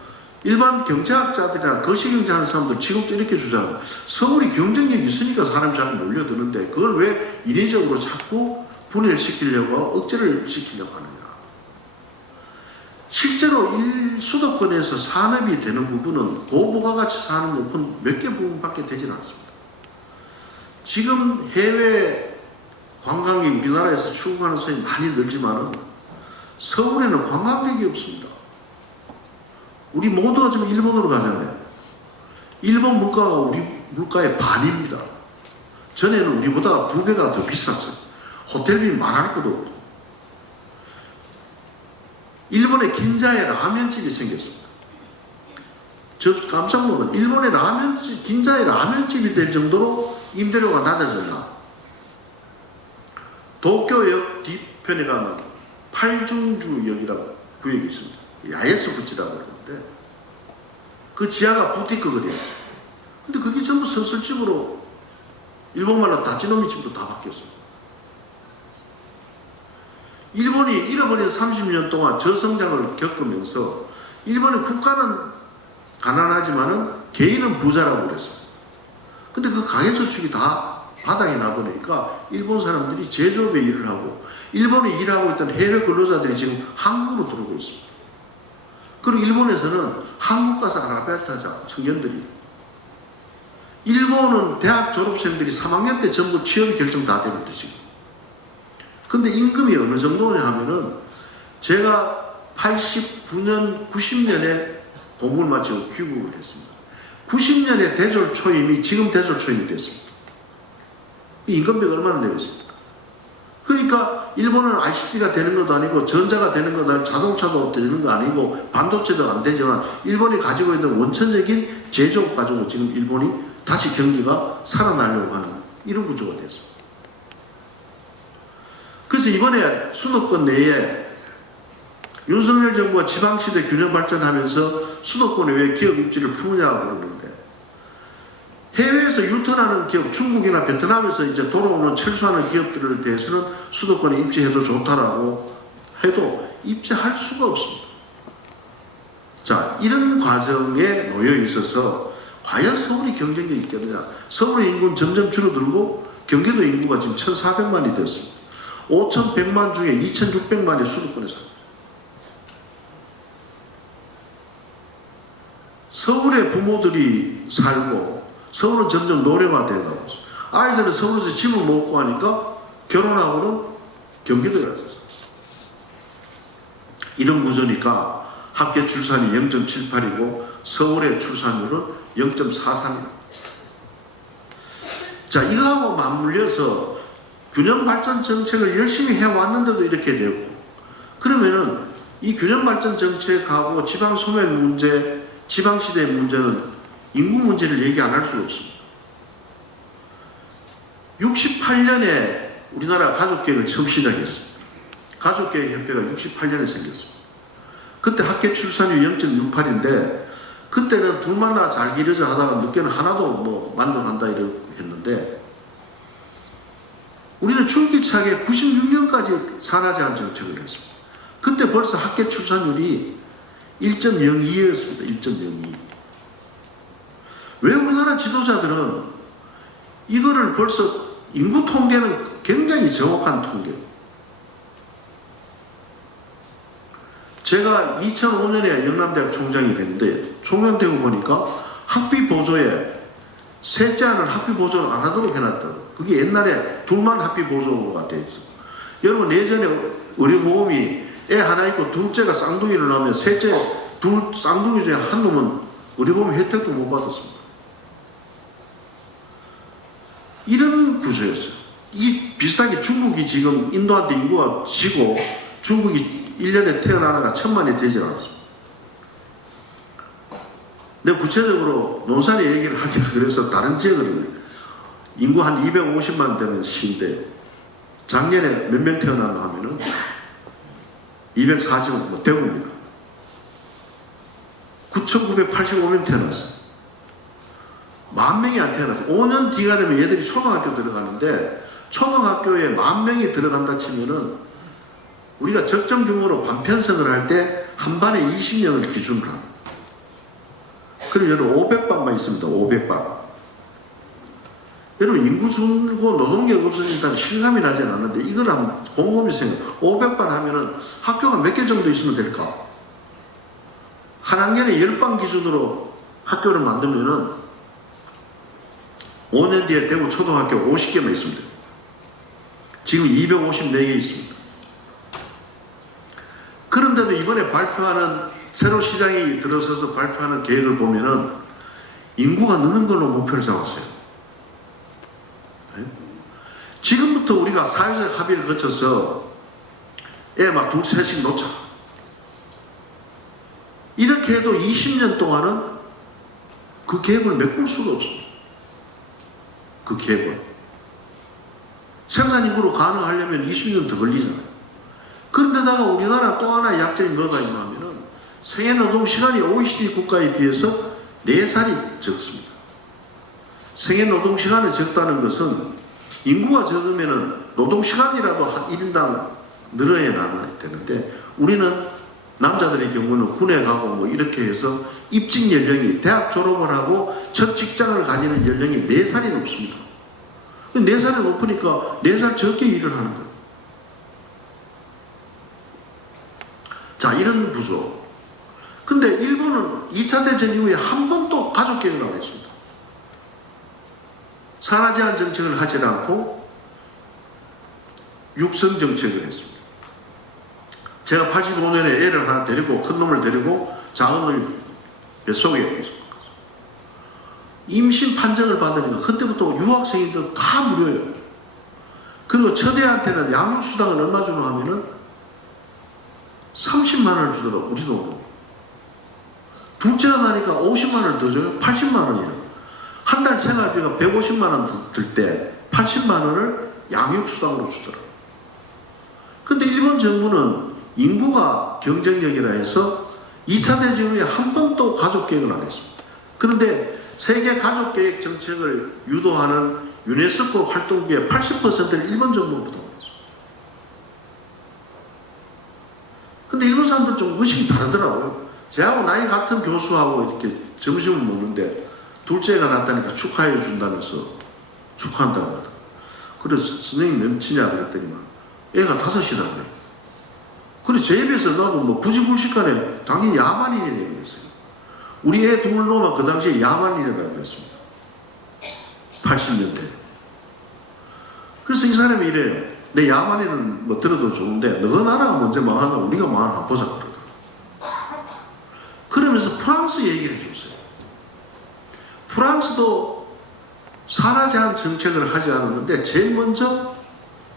일반 경제학자들이나 거시경제하는 사람들 지금도 이렇게 주장합니다. 서울이 경쟁력이 있으니까 사람이 자꾸 몰려드는데 그걸 왜 인위적으로 자꾸 분해를 시키려고 억제를 시키려고 하느냐. 실제로 수도권에서 산업이 되는 부분은 고부가가치 산업 높은 몇 개 부분밖에 되지는 않습니다. 지금 해외 관광객 우리나라에서 출국하는 사람이 많이 늘지만은 서울에는 관광객이 없습니다. 우리 모두가 지금 일본으로 가잖아요. 일본 물가가 우리 물가의 반입니다. 전에는 우리보다 2배가 더 비쌌어요. 호텔비 말할 것도 없고. 일본에 긴자에 라면집이 생겼습니다. 저 깜짝 놀랐어요. 일본에 라면집, 긴자에 라면집이 될 정도로 임대료가 낮아졌나. 도쿄역 뒤편에 가면 팔중주역이라고 구역이 있습니다. 야에스구치라고 그러는데 그 지하가 부티크 거리예요. 근데 그게 전부 선술집으로 일본말로 다찌노미집으로 다 바뀌었습니다. 일본이 잃어버린 30년 동안 저성장을 겪으면서 일본의 국가는 가난하지만은 개인은 부자라고 그랬습니다. 근데 그 가계저축이 다 바닥에 나버리니까 일본 사람들이 제조업에 일을 하고 일본에 일하고 있던 해외 근로자들이 지금 한국으로 들어오고 있습니다. 그리고 일본에서는 한국 가서 아르바이트하자 청년들이. 일본은 대학 졸업생들이 3학년 때 전부 취업이 결정 다 되는데 지금. 근데 임금이 어느 정도냐 하면은 제가 89년, 90년에 공부를 마치고 귀국을 했습니다. 90년에 대졸 초임이 지금 대졸 초임이 됐습니다. 임금비가 얼마나 내고 있습니까? 그러니까 일본은 ICT가 되는 것도 아니고 전자가 되는 것도 아니고 자동차도 되는 거 아니고 반도체도 안 되지만 일본이 가지고 있는 원천적인 제조업 가지고 지금 일본이 다시 경기가 살아나려고 하는 이런 구조가 됐습니다. 그래서 이번에 수도권 내에 윤석열 정부가 지방시대 균형 발전하면서 수도권에 왜 기업 입지를 푸느냐고 그러는데 해외에서 유턴하는 기업, 중국이나 베트남에서 이제 돌아오는 철수하는 기업들에 대해서는 수도권에 입지해도 좋다라고 해도 입지할 수가 없습니다. 자, 이런 과정에 놓여 있어서 과연 서울이 경쟁력이 있겠느냐. 서울의 인구는 점점 줄어들고 경기도 인구가 지금 1,400만이 됐습니다. 5,100만 중에 2,600만이 수도권에 삽니다. 서울에 부모들이 살고 서울은 점점 노령화되어 가고 있어요. 아이들은 서울에서 집을 먹고 하니까 결혼하고는 경기도에 가서 이런 구조니까 합계 출산이 0.78이고 서울의 출산율은 0.43입니다. 자, 이거하고 맞물려서 균형 발전 정책을 열심히 해왔는데도 이렇게 되고, 그러면은 이 균형 발전 정책하고 지방 소멸 문제, 지방 시대의 문제는 인구 문제를 얘기 안 할 수가 없습니다. 68년에 우리나라 가족계획을 처음 시작했습니다. 가족계획협회가 68년에 생겼습니다. 그때 합계 출산율 0.68인데 그때는 둘만 나 잘 기르자 하다가 늦게는 하나도 뭐 만족한다 이렇게 했는데 우리는 줄기차게 96년까지 산하제한 정책을 했습니다. 그때 벌써 합계 출산율이 1.02였습니다. 1.02. 왜 우리나라 지도자들은 이거를 벌써 인구 통계는 굉장히 정확한 통계입니다. 제가 2005년에 영남대학 총장이 됐는데 총장 되고 보니까 학비 보조에 셋째아는 학비 보조를 안 하도록 해놨더라고요. 그게 옛날에 둘만 학비 보조가 돼 있어. 여러분 예전에 의료보험이 애 하나 있고 둘째가 쌍둥이를 낳으면 셋째 둘 쌍둥이 중에 한 놈은 우리 보면 혜택도 못 받았습니다. 이런 구조였어요. 이 비슷하게 중국이 지금 인도한테 인구가 지고 중국이 1년에 태어나는 1000만이 되질 않습니다. 근데 구체적으로 논산이 얘기를 하기가 그래서 다른 지역을 인구 한 250만 되는 시인데 작년에 몇 명 태어났나 하면은 240만, 뭐 대구입니다. 9,985명 태어났어요. 10,000명이 안 태어났어요. 5년 뒤가 되면 얘들이 초등학교 들어가는데 초등학교에 10,000명이 들어간다 치면은 우리가 적정 규모로 반편성을 할 때 한 반에 20명을 기준으로 합니다. 그리고 여러분 500반만 있습니다. 500반. 여러분 인구 줄고 노동력 없어진다는 실감이 나진 않는데 이걸 한번 곰곰이 생각해. 500반 하면은 학교가 몇 개 정도 있으면 될까? 한 학년에 10반 기준으로 학교를 만들면은 5년 뒤에 대구 초등학교 50개만 있습니다. 지금 254개 있습니다. 그런데도 이번에 발표하는 새로 시장이 들어서서 발표하는 계획을 보면은 인구가 느는 걸로 목표를 잡았어요. 네? 지금부터 우리가 사회적 합의를 거쳐서 애 막 둘, 셋씩 놓자. 이렇게 해도 20년 동안은 그 계획을 메꿀 수가 없습니다. 그 계획을. 생산인구로 가능하려면 20년 더 걸리잖아요. 그런데다가 우리나라 또 하나의 약점이 뭐가 있냐면은 생애노동시간이 OECD 국가에 비해서 4살이 적습니다. 생애노동시간이 적다는 것은 인구가 적으면은 노동시간이라도 한 1인당 늘어야 나야 되는데 우리는 남자들의 경우는 군에 가고 뭐 이렇게 해서 입직 연령이 대학 졸업을 하고 첫 직장을 가지는 연령이 4살이 높습니다. 4살이 높으니까 4살 적게 일을 하는 거예요. 자, 이런 구조. 근데 일본은 2차 대전 이후에 한 번도 가족 계획을 안 했습니다. 산하 제한 정책을 하지 않고 육성 정책을 했습니다. 제가 85년에 애를 하나 데리고 큰 놈을 데리고 작은 놈이 뱃속에 있습니다. 임신 판정을 받으니까 그때부터 유학생이들 다 무료예요. 그리고 첫애한테는 양육수당을 얼마 주노 하면은 30만 원을 주더라고, 우리 돈으로. 둘째가 나니까 50만 원을 더 줘요. 80만 원이에요. 한 달 생활비가 150만 원 들 때 80만 원을 양육수당으로 주더라고요. 근데 일본 정부는 인구가 경쟁력이라 해서 2차 대전 후에 한 번도 가족계획을 안 했습니다. 그런데 세계 가족계획 정책을 유도하는 유네스코 활동비의 80%를 일본 정부가 부담했습니다. 근데 일본 사람들 좀 의식이 다르더라고요. 저하고 나이 같은 교수하고 이렇게 점심을 먹는데 둘째가 낳았다니까 축하해 준다면서 축하한다고 하더라고요. 그래서 선생님 몇치냐 그랬더니만 애가 5이라 그래요. 그래 제 입에서 나도 뭐 부지불식간에 당연히 야만인이라고 그랬어요. 우리 애 둘 놓으면 그 당시에 야만인이라고 그랬습니다. 80년대. 그래서 이 사람이 이래요. 내 야만인은 뭐 들어도 좋은데 너 나라가 먼저 망하나 우리가 망하나 보자 그러더라고요. 그러면서 프랑스 얘기를 해줬어요. 프랑스도 산하 제한 정책을 하지 않았는데 제일 먼저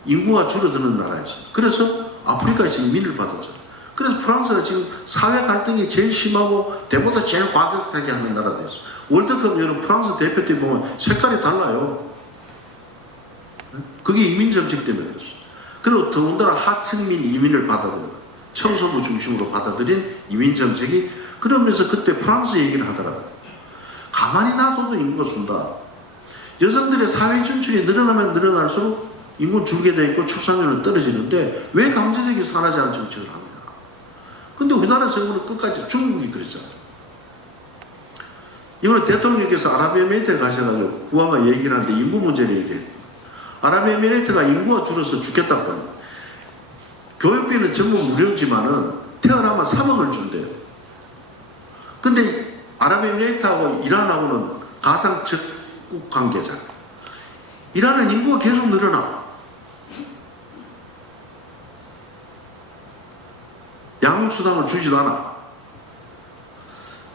인구가 줄어드는 나라였어요. 그래서 아프리카에서 이민을 받았죠. 그래서 프랑스가 지금 사회 갈등이 제일 심하고 대보다 제일 과격하게 하는 나라가 됐어요. 월드컵 여러분 프랑스 대표팀 보면 색깔이 달라요. 그게 이민 정책 때문에 그랬어요. 그리고 더군다나 하층민 이민을 받아들여요. 청소부 중심으로 받아들인 이민 정책이 그러면서 그때 프랑스 얘기를 하더라고요. 가만히 놔둬도 인구가 준다. 여성들의 사회 진출이 늘어나면 늘어날수록 인구는 줄게 돼 있고 출산율은 떨어지는데 왜 강제적인 산하 제한 정책을 합니까? 근데 우리나라 정부는 끝까지 중국이 그랬잖아요. 이거는 대통령께서 아랍에미레이트에 가셔가지고 구한과 얘기를 하는데 인구 문제를 얘기해요. 아랍에미레이트가 인구가 줄어서 죽겠다고 합니다. 교육비는 전부 무료지만은 태어나면 3억을 준대요. 근데 아랍에미레이트하고 이란하고는 가상 적국 관계잖아요. 이란은 인구가 계속 늘어나. 양육수당을 주지도 않아.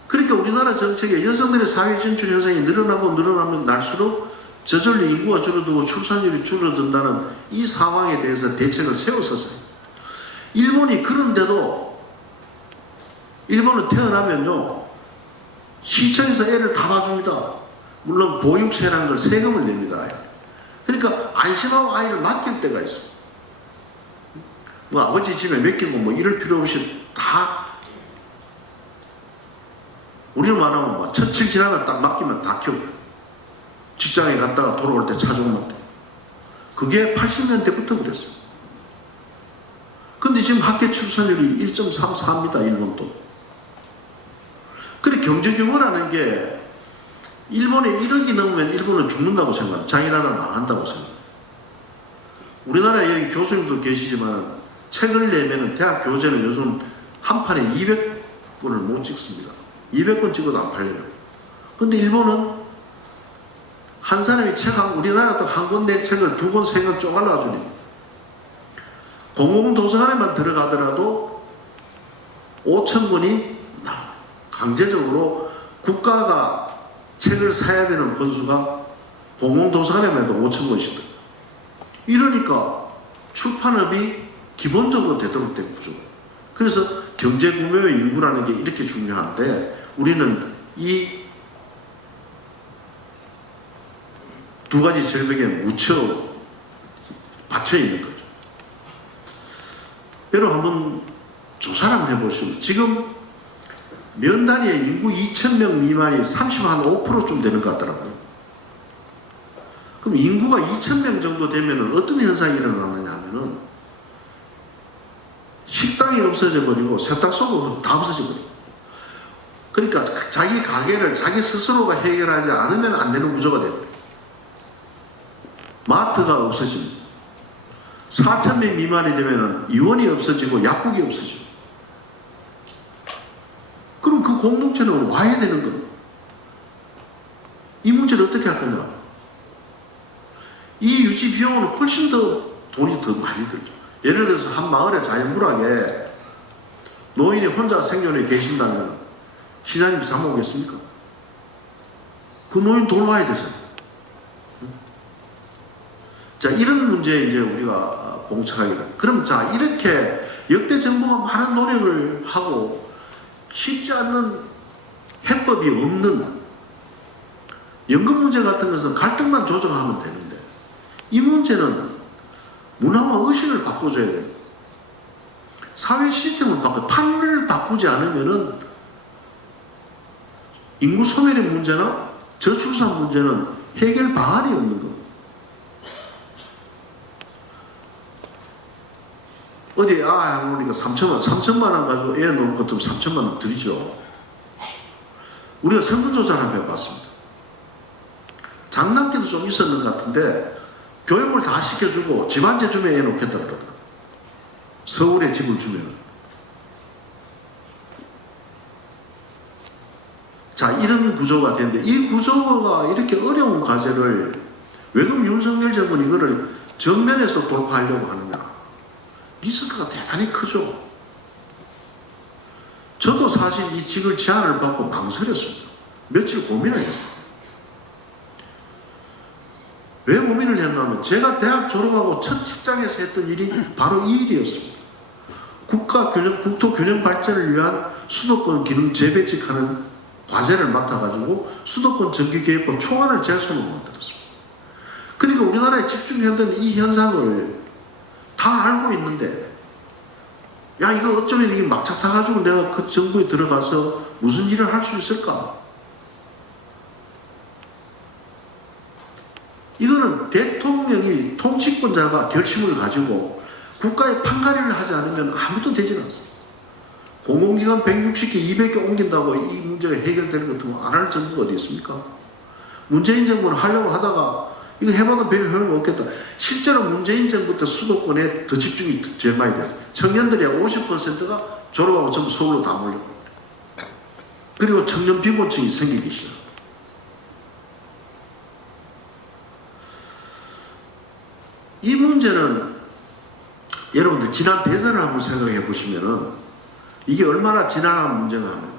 그러니까 우리나라 정책에 여성들의 사회 진출 현상이 늘어나고 늘어나면 날수록 저절로 인구가 줄어들고 출산율이 줄어든다는 이 상황에 대해서 대책을 세웠었어요. 일본이 그런데도 일본은 태어나면요 시청에서 애를 다 봐줍니다. 물론 보육세라는 걸 세금을 냅니다. 그러니까 안심하고 아이를 맡길 때가 있어요. 뭐 아버지 집에 맡기고 뭐 이럴 필요 없이 다 우리는 말하면 뭐 첫칠 지나면 딱 맡기면 다 키우고 직장에 갔다가 돌아올 때 차 좀 맡고 그게 80년대부터 그랬어요. 근데 지금 학교 출산율이 1.34입니다. 일본도. 그래 경제 규모라는 게 일본에 1억이 넘으면 일본은 죽는다고 생각합니다. 자기 나라는 망한다고 생각합니다. 우리나라에 여기 교수님도 계시지만 책을 내면 대학 교재는 요즘 한 판에 200권을 못 찍습니다. 200권 찍어도 안 팔려요. 근데 일본은 한 사람이 우리나라도 한 권 낼 책을 2권, 3권 쪼갈라 주니 공공도서관에만 들어가더라도 5,000권이 강제적으로 국가가 책을 사야 되는 권수가 공공도서관에만 해도 5,000권씩. 이러니까 출판업이 기본적으로 되도록 된 구조예요. 그래서 경제구매의 인구라는 게 이렇게 중요한데 우리는 이 두 가지 절벽에 받쳐 있는 거죠. 여러분 한번 조사를 한번 해보시면 지금 면 단위의 인구 2,000명 미만이 35% 되는 것 같더라고요. 그럼 인구가 2,000명 정도 되면 어떤 현상이 일어나느냐 하면은 식당이 없어져 버리고 세탁소가 다 없어져 버리고 그러니까 자기 가게를 자기 스스로가 해결하지 않으면 안 되는 구조가 돼요. 마트가 없어집니다. 4,000명 미만이 되면 의원이 없어지고 약국이 없어지고 그럼 그 공동체는 와야 되는 겁니다. 이 문제를 어떻게 할 거냐. 이 유지 비용은 훨씬 더 돈이 더 많이 들죠. 예를 들어서 한 마을에 자연불하게 노인이 혼자 생존해 계신다면 시장님이 사먹겠습니까? 그 노인 돌봐야 되잖아요. 자, 이런 문제에 이제 우리가 봉착하게 됩니다. 그럼 자, 이렇게 역대 정부가 많은 노력을 하고 쉽지 않는 해법이 없는 연금 문제 같은 것은 갈등만 조정하면 되는데 이 문제는 문화와 의식을 바꿔줘야 돼요. 사회 시스템을 판을 바꾸지 않으면은 인구 소멸의 문제나 저출산 문제는 해결 방안이 없는 겁니다. 어디 우리가 3천만 원 가지고 애 놓을 것 같으면 3천만 원 드리죠. 우리가 설문조사를 한번 해봤습니다. 장난기도 좀 있었는 것 같은데 교육을 다 시켜주고 집 한 채 주면 애 놓겠다 그러더라고요. 서울에 집을 주면. 자, 이런 구조가 되는데 이 구조가 이렇게 어려운 과제를 왜 그럼 윤석열 정부는 이거를 정면에서 돌파하려고 하느냐. 리스크가 대단히 크죠. 저도 사실 이 직을 제안을 받고 망설였습니다. 며칠 고민을 했어요. 왜 고민을 했냐면 제가 대학 졸업하고 첫 직장에서 했던 일이 바로 이 일이었습니다. 국토 균형 발전을 위한 수도권 기능 재배직하는 과제를 맡아가지고 수도권 정기계획법 초안을 제 손으로 만들었습니다. 그러니까 우리나라에 집중했던 이 현상을 다 알고 있는데 야 이거 어쩌면 이게 막차 타가지고 내가 그 정부에 들어가서 무슨 일을 할 수 있을까? 이거는 대통령이 통치권자가 결심을 가지고 국가의 판가리를 하지 않으면 아무것도 되지는 않습니다. 공공기관 160개, 200개 옮긴다고 이 문제가 해결되는 것 같으면 안 할 정부가 어디 있습니까? 문재인 정부는 하려고 하다가 이거 해봐도 별 효용이 없겠다. 실제로 문재인 정부 때 수도권에 더 집중이 제일 많이 됐어요. 청년들이 50%가 졸업하고 전부 서울로 다 몰려고. 그리고 청년 빈곤층이 생기기 시작. 이 문제는 여러분들 지난 대선을 한번 생각해 보시면은 이게 얼마나 지난한 문제가 하면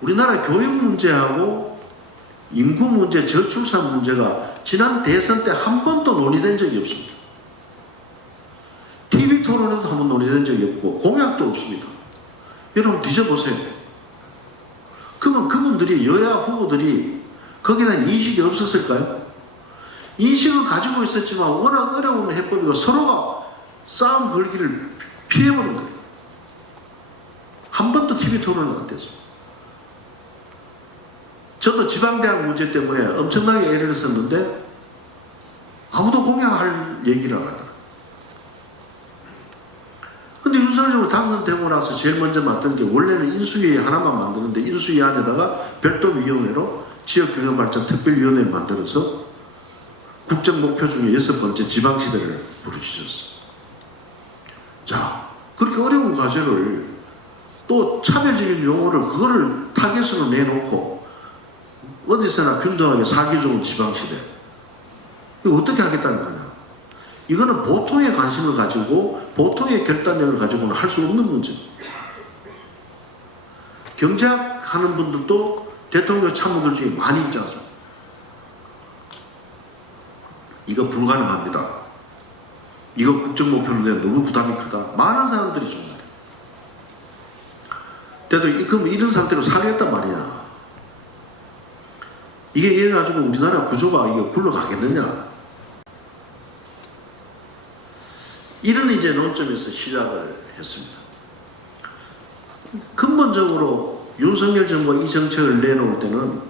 우리나라 교육 문제하고 인구 문제, 저출산 문제가 지난 대선 때 한 번도 논의된 적이 없습니다. TV 토론에도 한 번 논의된 적이 없고 공약도 없습니다. 여러분 뒤져보세요. 그러면 그분들이, 여야 후보들이 거기에 대한 인식이 없었을까요? 인식을 가지고 있었지만 워낙 어려운 해법이고 서로가 싸움 걸기를 피해버린 거예요. 한 번도 TV 토론은 안 돼서. 저도 지방대학 문제 때문에 엄청나게 애를 썼는데 아무도 공약할 얘기를 안 하더라고요. 근데 윤석열 정부 당선되고 나서 제일 먼저 맡은 게 원래는 인수위 하나만 만드는데 인수위 안에다가 별도 위원회로 지역균형발전 특별위원회를 만들어서 국정 목표 중에 6번째 지방시대를 부르짖었어요. 자, 그렇게 어려운 과제를 또 차별적인 용어를 그거를 타겟으로 내놓고 어디서나 균등하게 살기 좋은 지방시대, 이거 어떻게 하겠다는 거냐. 이거는 보통의 관심을 가지고 보통의 결단력을 가지고는 할 수 없는 문제입니다. 경제학하는 분들도 대통령 참모들 중에 많이 있지 않습니까? 이거 불가능합니다. 이거 국정목표인데 너무 부담이 크다. 많은 사람들이 정말. 그래도 그럼 이런 상태로 살겠단 말이야. 이게 이래가지고 우리나라 구조가 이게 굴러가겠느냐. 이런 이제 논점에서 시작을 했습니다. 근본적으로 윤석열 정부가 이 정책을 내놓을 때는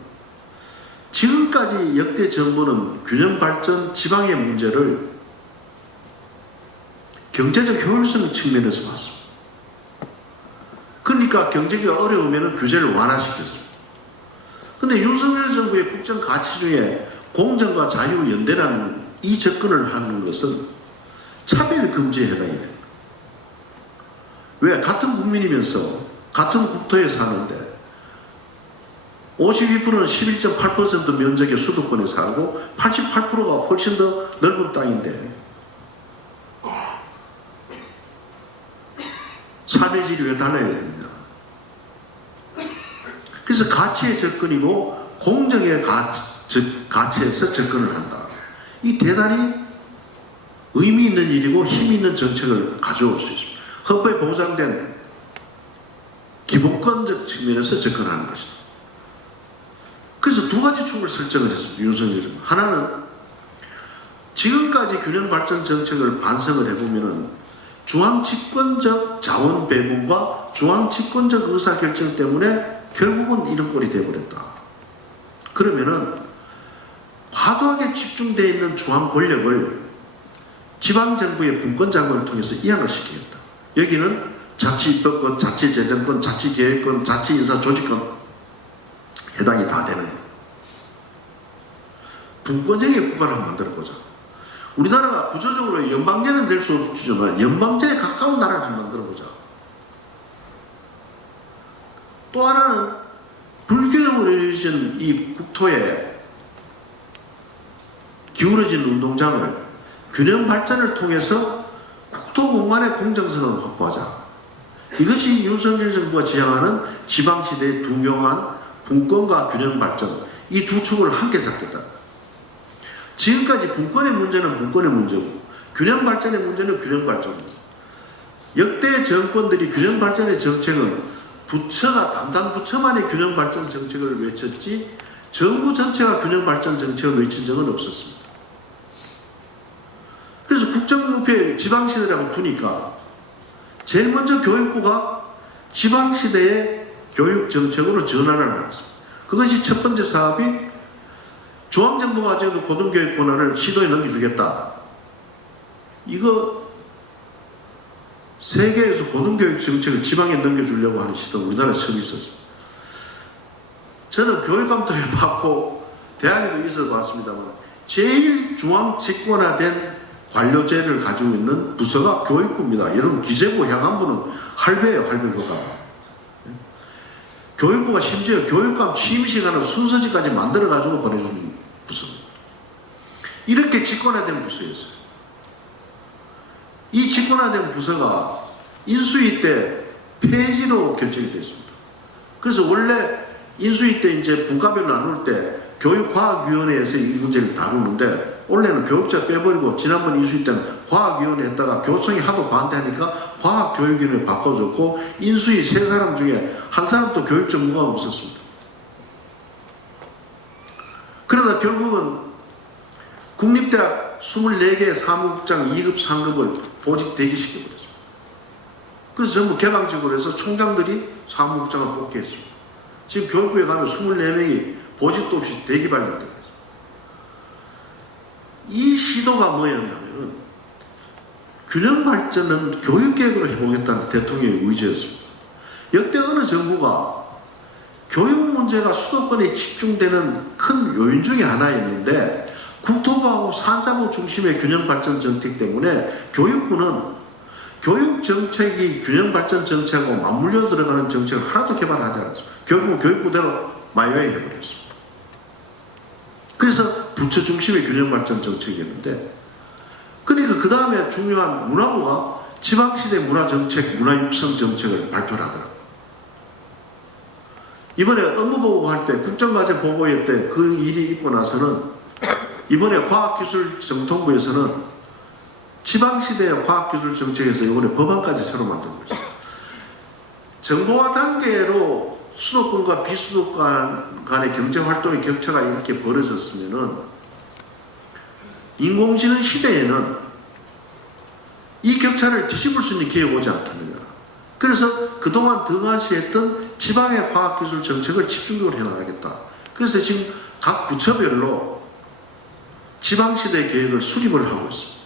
지금까지 역대 정부는 균형발전 지방의 문제를 경제적 효율성 측면에서 봤습니다. 그러니까 경제가 어려우면 규제를 완화시켰습니다. 근데 윤석열 정부의 국정 가치 중에 공정과 자유 연대라는 이 접근을 하는 것은 차별 금지에 해당이 됩니다. 왜? 같은 국민이면서 같은 국토에 사는데 52%는 11.8% 면적의 수도권에 살고 88%가 훨씬 더 넓은 땅인데 삶의 질이 왜 달라야 됩니까? 그래서 가치의 접근이고 공정의 가치에서 접근을 한다. 이 대단히 의미 있는 일이고 힘 있는 정책을 가져올 수 있습니다. 헌법에 보장된 기본권적 측면에서 접근하는 것이다. 그래서 두 가지 축을 설정을 했습니다. 윤석열 정부. 하나는 지금까지 균형발전 정책을 반성을 해보면은 중앙집권적 자원 배분과 중앙집권적 의사결정 때문에 결국은 이런 꼴이 되어버렸다. 그러면은 과도하게 집중되어 있는 중앙 권력을 지방정부의 분권장관을 통해서 이양을 시키겠다. 여기는 자치입법권, 자치재정권, 자치계획권, 자치인사조직권 해당이 다 되는 거예요. 분권형의 국가를 한번 만들어보자. 우리나라가 구조적으로 연방제는 될 수 없지만 연방제에 가까운 나라를 한번 만들어보자. 또 하나는 불균형으로 이루어진 이 국토에 기울어진 운동장을 균형 발전을 통해서 국토 공간의 공정성을 확보하자. 이것이 윤석열 정부가 지향하는 지방시대의 균형한 분권과 균형 발전, 이 두 축을 함께 잡겠다. 지금까지 분권의 문제는 분권의 문제고 균형 발전의 문제는 균형 발전입니다. 역대 정권들이 균형 발전의 정책은 부처가 담당 부처만의 균형 발전 정책을 외쳤지 정부 전체가 균형 발전 정책을 외친 적은 없었습니다. 그래서 국정목표에 지방시대라고 두니까 제일 먼저 교육부가 지방시대의 교육정책으로 전환을 하였습니다. 그것이 첫 번째 사업이 중앙정부가 가지고 있는 고등교육 권한을 시도에 넘겨주겠다. 이거 세계에서 고등교육 정책을 지방에 넘겨주려고 하는 시도가 우리나라에 처음 있었습니다. 저는 교육감독을 받고 대학에도 있어 봤습니다만 제일 중앙 집권화된 관료제를 가지고 있는 부서가 교육부입니다. 여러분 기재부 향안부는 할배예요. 할배보다. 교육부가 심지어 교육감 취임시간을 순서지까지 만들어가지고 보내주는 부서입니다. 이렇게 집권화된 부서였어요. 이 집권화된 부서가 인수위 때 폐지로 결정이 됐습니다. 그래서 원래 인수위 때 이제 분과별로 나눌 때 교육과학위원회에서 이 문제를 다루는데 원래는 교육자 빼버리고 지난번 인수위 때는 과학위원회 했다가 교청이 하도 반대하니까 과학교육위원회 바꿔줬고 인수위 세 사람 중에 한 사람도 교육 전문가가 없었습니다. 그러다 결국은 국립대학 24개 사무국장 2급, 3급을 보직 대기시켜버렸습니다. 그래서 전부 개방직으로 해서 총장들이 사무국장을 뽑게 했습니다. 지금 교육부에 가면 24명이 보직도 없이 대기 발령되어 있습니다. 이 시도가 뭐였냐면은 균형 발전은 교육계획으로 해보겠다는 대통령의 의지였습니다. 역대 어느 정부가 교육 문제가 수도권에 집중되는 큰 요인 중에 하나였는데 국토부하고 산자부 중심의 균형 발전 정책 때문에 교육부는 교육 정책이 균형 발전 정책하고 맞물려 들어가는 정책을 하나도 개발하지 않았습니다. 결국은 교육부대로 마이웨이 해버렸습니다. 그래서 부처 중심의 균형 발전 정책이었는데 그러니까 그 다음에 중요한 문화부가 지방시대 문화정책, 문화육성 정책을 발표를 하더라고요. 이번에 업무보고 할 때, 국정과제 보고회 때 그 일이 있고 나서는 이번에 과학기술정통부에서는 지방시대의 과학기술 정책에서 이번에 법안까지 새로 만들고 있어요. 정보화 단계로 수도권과 비수도권 간의 경제활동의 격차가 이렇게 벌어졌으면은 인공지능 시대에는 이 격차를 뒤집을 수 있는 기회가 오지 않겠느냐. 그래서 그동안 등한시했던 지방의 과학기술 정책을 집중적으로 해나가겠다. 그래서 지금 각 부처별로 지방시대 계획을 수립을 하고 있습니다.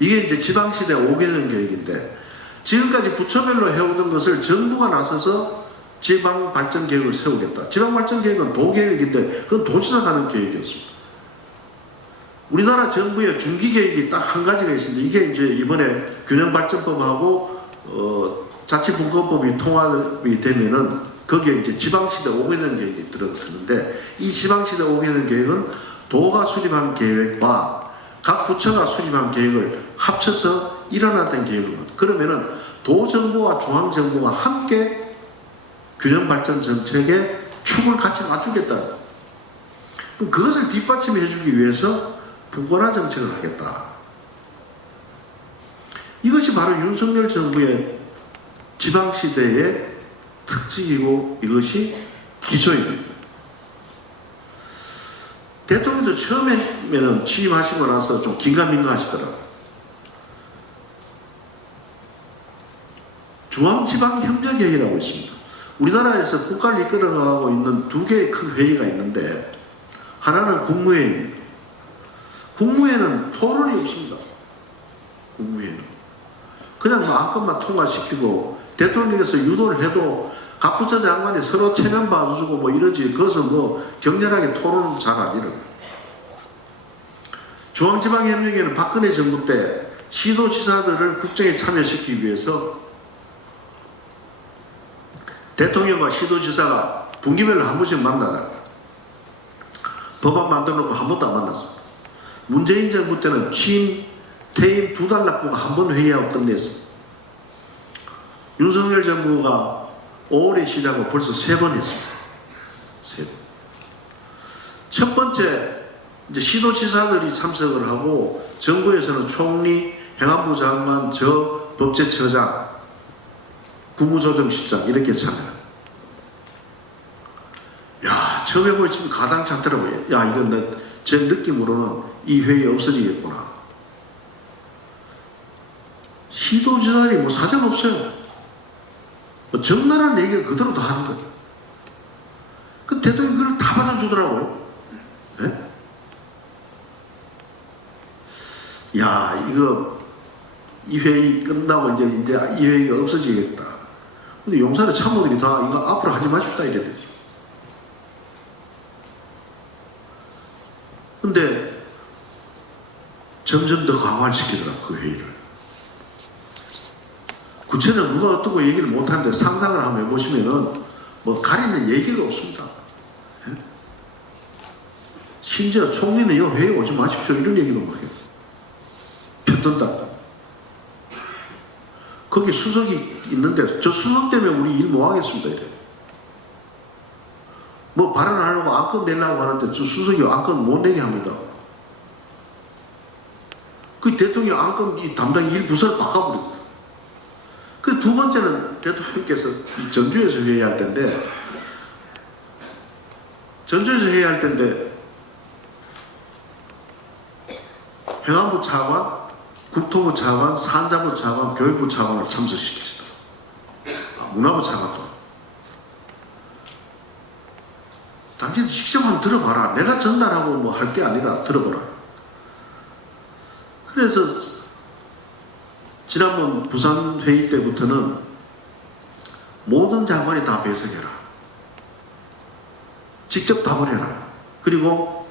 이게 이제 지방시대 5개년 계획인데 지금까지 부처별로 해오던 것을 정부가 나서서 지방발전계획을 세우겠다. 지방발전계획은 도계획인데 그건 도지사가 하는 계획이었습니다. 우리나라 정부의 중기계획이 딱 한 가지가 있습니다. 이게 이제 이번에 균형발전법하고 자치분권법이 통합이 되면은 거기에 이제 지방시대 5개년 계획이 들어서는데 이 지방시대 5개년 계획은 도가 수립한 계획과 각 부처가 수립한 계획을 합쳐서 일어났던 계획입니다. 그러면은 도정부와 중앙정부가 함께 균형발전 정책의 축을 같이 맞추겠다. 그럼 그것을 뒷받침해 주기 위해서 분권화 정책을 하겠다. 이것이 바로 윤석열 정부의 지방시대의 특징이고 이것이 기조입니다. 대통령도 처음에는 취임하시고 나서 좀 긴가민가 하시더라고요. 중앙지방협력회의라고 있습니다. 우리나라에서 국가를 이끌어가고 있는 두 개의 큰 회의가 있는데 하나는 국무회의입니다. 국무회의는 토론이 없습니다. 국무회의는. 그냥 마음껏만 통과시키고 대통령께서 유도를 해도 각 부처 장관이 서로 체면 봐주고 뭐 이러지 그것은 뭐 격렬하게 토론은 잘 안 일어나요. 중앙지방협력회는 박근혜 정부 때 시도지사들을 국정에 참여시키기 위해서 대통령과 시도지사가 분기별로 한 번씩 만나다가 법안 만들어 놓고 한 번도 안 만났습니다. 문재인 정부 때는 취임, 퇴임 2달 납부가 한 번 회의하고 끝냈습니다. 윤석열 정부가 5월에 시작하고 벌써 3번 했습니다. 3번. 첫 번째, 이제 시도지사들이 참석을 하고 정부에서는 총리, 행안부 장관, 저 법제처장, 국무조정실장 이렇게 참여합니다. 야, 처음에 보이면 가당찮더라고요. 야, 이건 제 느낌으로는 이 회의 없어지겠구나. 시도지사들이 뭐 사정 없어요. 뭐 적나라한 얘기를 그대로 다 하는 거예요. 그 대통령이 그걸 다 받아주더라고요. 네? 야, 이 회의 끝나고 이제 이 회의가 없어지겠다. 근데 용산의 참모들이 다 이거 앞으로 하지 마십시다 이래 되죠. 근데 점점 더 강화시키더라 그 회의를. 구체는 누가 어떻고 얘기를 못하는데 상상을 한번 해보시면은 뭐 가리는 얘기가 없습니다. 예? 심지어 총리는 이 회의 오지 마십시오 이런 얘기도 막 해요. 편들다. 거기 수석이 있는데 저 수석 때문에 우리 일 못 하겠습니다 이래. 뭐 발언하려고 안건 내려고 하는데 저 수석이 안건 못 내게 합니다. 그 대통령 안건 이 담당 일 부서를 바꿔버렸어요. 그 두 번째는 대통령께서 이 전주에서 회의할 때인데, 행안부 차관, 국토부 차관, 산자부 차관, 교육부 차관을 참석시키시다. 문화부 차관도. 당신 직접 한번 들어봐라. 내가 전달하고 뭐 할 게 아니라 들어보라. 그래서 지난번 부산 회의 때부터는 모든 장관이 다 배석해라. 직접 답을 해라. 그리고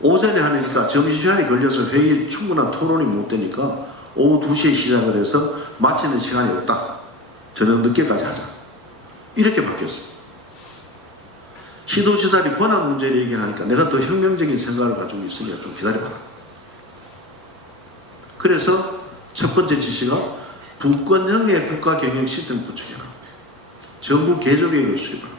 오전에 하니까 점심시간이 걸려서 회의에 충분한 토론이 못 되니까 오후 2시에 시작을 해서 마치는 시간이 없다. 저녁 늦게까지 하자. 이렇게 바뀌었습니다. 시도지사들이 권한 문제를 얘기하니까 내가 더 혁명적인 생각을 가지고 있으니까 좀 기다려봐라. 그래서 첫 번째 지시가 분권형의 국가경영 시스템 구축해라. 정부 개조계획을 수립하라.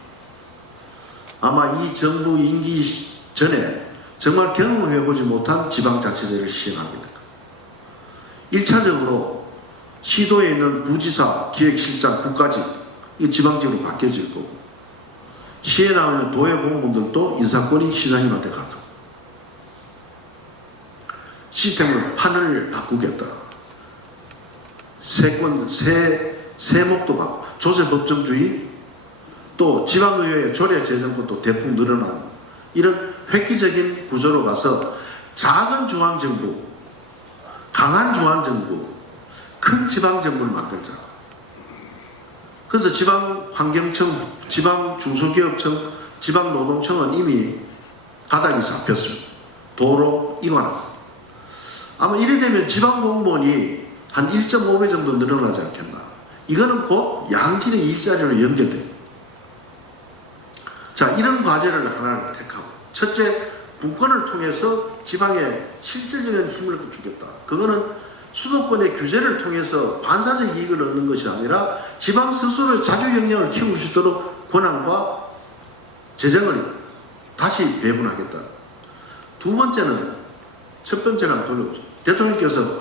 아마 이 정부 임기 전에 정말 경험해보지 못한 지방자치제를 시행하게 됩니다. 1차적으로 시도에 있는 부지사, 기획실장, 국가직, 이 지방직으로 바뀌어질 거고, 시에 나오는 도의 공무원들도 인사권이 시장님한테 가고, 시스템을 판을 바꾸겠다. 세목도 바꾸고, 조세법정주의, 또 지방의회의 조례 재정권도 대폭 늘어나는 이런 획기적인 구조로 가서 작은 중앙정부, 강한 중앙정부, 큰 지방정부를 만들자. 그래서 지방환경청, 지방중소기업청, 지방노동청은 이미 가닥이 잡혔습니다. 도로 이관화. 아마 이래 되면 지방공무원이 한 1.5배 정도 늘어나지 않겠나. 이거는 곧 양질의 일자리로 연결됩니다. 자, 이런 과제를 하나를 택하고, 첫째, 분권을 통해서 지방에 실질적인 힘을 주겠다. 그거는 수도권의 규제를 통해서 반사적 이익을 얻는 것이 아니라 지방 스스로의 자주 영역을 키울 수 있도록 권한과 재정을 다시 배분하겠다. 두 번째는, 첫 번째는 돌려보죠. 대통령께서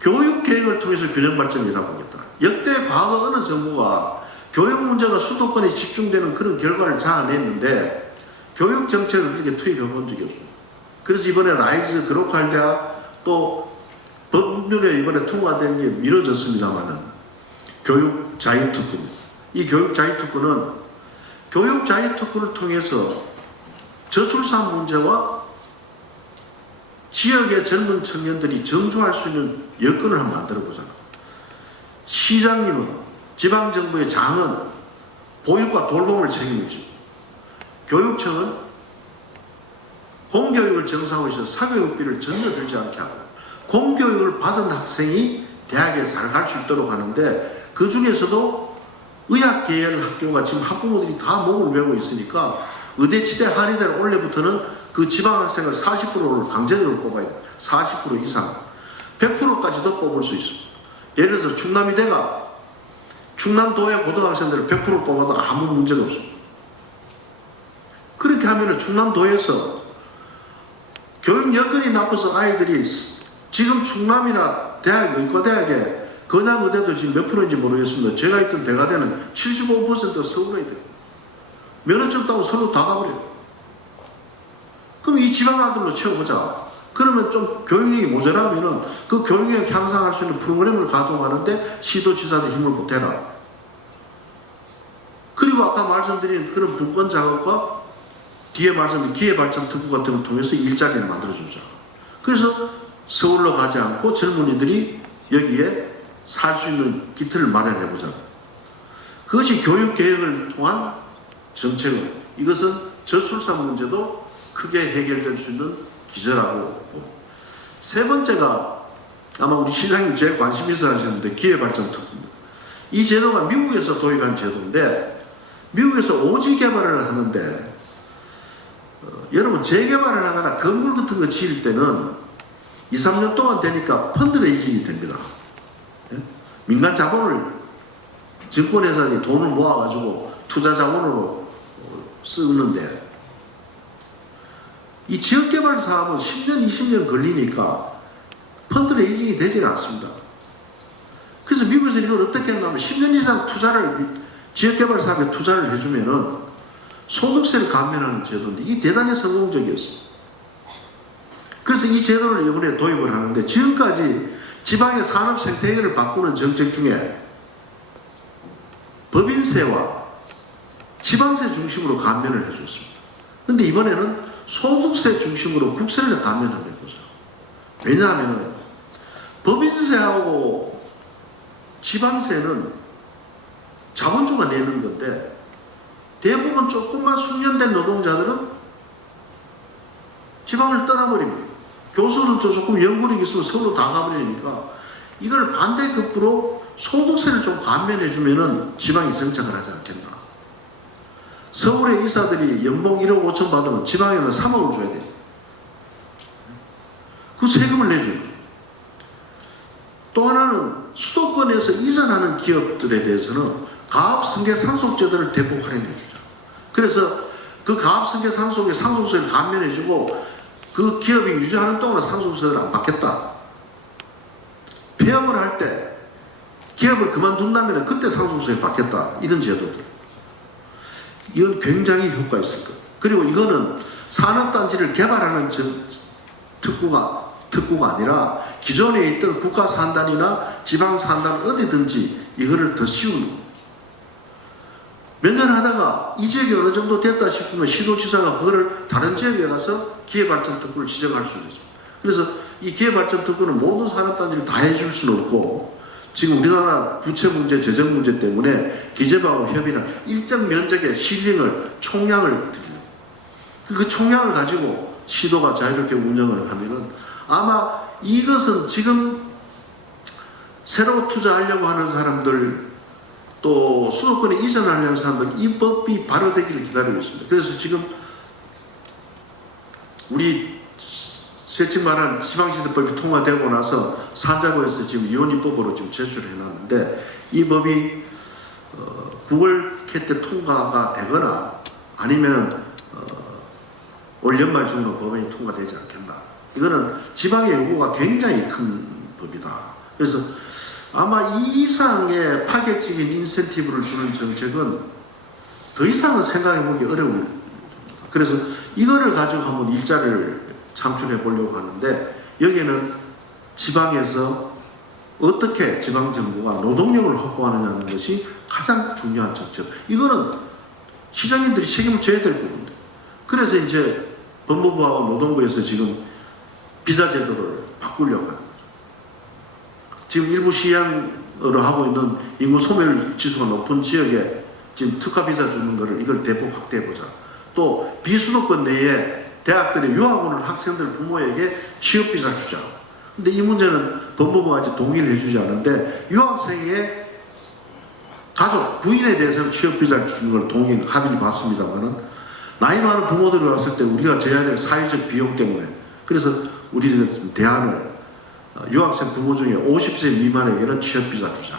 교육 계획을 통해서 균형 발전을 이뤄보겠다. 역대 과거 어느 정부가 교육 문제가 수도권에 집중되는 그런 결과를 자아냈는데 교육 정책을 그렇게 투입해 본 적이 없습니다. 그래서 이번에 라이즈 그로컬 대학 또 법률에 이번에 통과된 게 미뤄졌습니다만은 교육 자유특권. 이 교육 자유특권은 교육 자유특권을 통해서 저출산 문제와 지역의 젊은 청년들이 정주할 수 있는 여건을 한번 만들어 보잖아. 시장님은, 지방정부의 장은 보육과 돌봄을 책임지고, 교육청은 공교육을 정상화로 해서 사교육비를 전혀 들지 않게 하고, 공교육을 받은 학생이 대학에 잘 갈 수 있도록 하는데, 그 중에서도 의학 계열 학교가 지금 학부모들이 다 목을 메고 있으니까 의대치대 한의대를 올해부터는 그 지방학생을 40%를 강제적으로 뽑아야 돼. 40% 이상. 100%까지도 뽑을 수 있습니다. 예를 들어서 충남이대가 충남도의 고등학생들을 100% 뽑아도 아무 문제가 없습니다. 그렇게 하면 충남도에서 교육 여건이 나빠서 아이들이 지금 충남이나 대학, 의과대학에 건양의대도 지금 몇 프로인지 모르겠습니다. 제가 있던 대가대는 75% 서울에 돼요. 면허증 따고 서로 다 가버려요. 그럼 이 지방 아들로 채워보자. 그러면 좀 교육력이 모자라면은 그 교육력 향상할 수 있는 프로그램을 가동하는데 시도지사들 힘을 보태라. 그리고 아까 말씀드린 그런 분권 작업과 뒤에 말씀드린 기회발전 특구 같은 걸 통해서 일자리를 만들어주자. 그래서 서울로 가지 않고 젊은이들이 여기에 살 수 있는 기틀을 마련해보자. 그것이 교육개혁을 통한 정책은, 이것은 저출산 문제도 크게 해결될 수 있는 기저라고 봅니다. 세 번째가 아마 우리 시장님 제일 관심 있어 하시는데 기회발전 특구입니다. 이 제도가 미국에서 도입한 제도인데 미국에서 오지 개발을 하는데 여러분 재개발을 하거나 건물 같은 거 지을 때는 2, 3년 동안 되니까 펀드레이징이 됩니다. 민간 자본을 증권회사들이 돈을 모아가지고 투자 자본으로 쓰는데 이 지역개발 사업은 10년, 20년 걸리니까 펀드 레이징이 되지는 않습니다. 그래서 미국에서 이걸 어떻게 했냐면 10년 이상 지역개발 사업에 투자를 해주면은 소득세를 감면하는 제도인데 이 대단히 성공적이었습니다. 그래서 이 제도를 이번에 도입을 하는데 지금까지 지방의 산업 생태계를 바꾸는 정책 중에 법인세와 지방세 중심으로 감면을 해줬습니다. 근데 이번에는 소득세 중심으로 국세를 감면하는 거죠. 왜냐하면 법인세하고 지방세는 자본주가 내는 건데 대부분 조금만 숙련된 노동자들은 지방을 떠나버립니다. 교수는 조금 연구력이 있으면 서울로 다 가버리니까 이걸 반대급부로 소득세를 좀 감면해주면은 지방이 정착을 하지 않겠나. 서울의 이사들이 연봉 1억 5천 받으면 지방에는 3억을 줘야 돼요. 그 세금을 내줍니다. 또 하나는 수도권에서 이전하는 기업들에 대해서는 가압승계 상속제도를 대폭 할인해주죠. 그래서 그 가압승계 상속의 상속세를 감면해주고 그 기업이 유지하는 동안 상속세를 안 받겠다. 폐업을 할 때 기업을 그만둔다면 그때 상속세를 받겠다. 이런 제도들. 이건 굉장히 효과 있을 거예요. 그리고 이거는 산업단지를 개발하는 특구가 아니라 기존에 있던 국가산단이나 지방산단 어디든지 이거를 더 씌우는 겁니다. 몇 년 하다가 이 지역이 어느 정도 됐다 싶으면 시도지사가 그거를 다른 지역에 가서 기회발전 특구를 지정할 수도 있습니다. 그래서 이 기회발전 특구는 모든 산업단지를 다 해줄 수는 없고 지금 우리나라 부채 문제, 재정 문제 때문에 기재부하고 협의는 일정 면적의 실링을 총량을 드려요. 그 총량을 가지고 시도가 자유롭게 운영을 하면은 아마 이것은 지금 새로 투자하려고 하는 사람들 또 수도권에 이전하려는 사람들 이 법이 발효되기를 기다리고 있습니다. 그래서 지금 우리 세칭 말한 지방시도법이 통과되고 나서 산자부에서 지금 이혼입법으로 지금 제출해 놨는데 이 법이 9월 때 통과가 되거나 아니면 올 연말 중으로 법안이 통과되지 않겠나. 이거는 지방의 요구가 굉장히 큰 법이다. 그래서 아마 이 이상의 파격적인 인센티브를 주는 정책은 더 이상은 생각해보기 어려울. 그래서 이거를 가지고 한번 일자리를 창출해 보려고 하는데 여기에는 지방에서 어떻게 지방정부가 노동력을 확보하느냐는 것이 가장 중요한 정책. 이거는 시장님들이 책임을 져야 될 부분인데. 그래서 이제 법무부하고 노동부에서 지금 비자제도를 바꾸려고 합니다. 지금 일부 시향으로 하고 있는 인구 소멸 지수가 높은 지역에 지금 특화 비자 주는 거를 이걸 대폭 확대해보자. 또 비수도권 내에 대학들의 유학오는 학생들 부모에게 취업비자 주자. 근데 이 문제는 법무부가 아직 동의를 해주지 않는데 유학생의 가족, 부인에 대해서는 취업비자를 주는 걸 동의, 합의를 받습니다만은 나이 많은 부모들이 왔을 때 우리가 져야 될 사회적 비용 때문에 그래서 우리가 대안을 유학생 부모 중에 50세 미만에게는 취업비자 주자.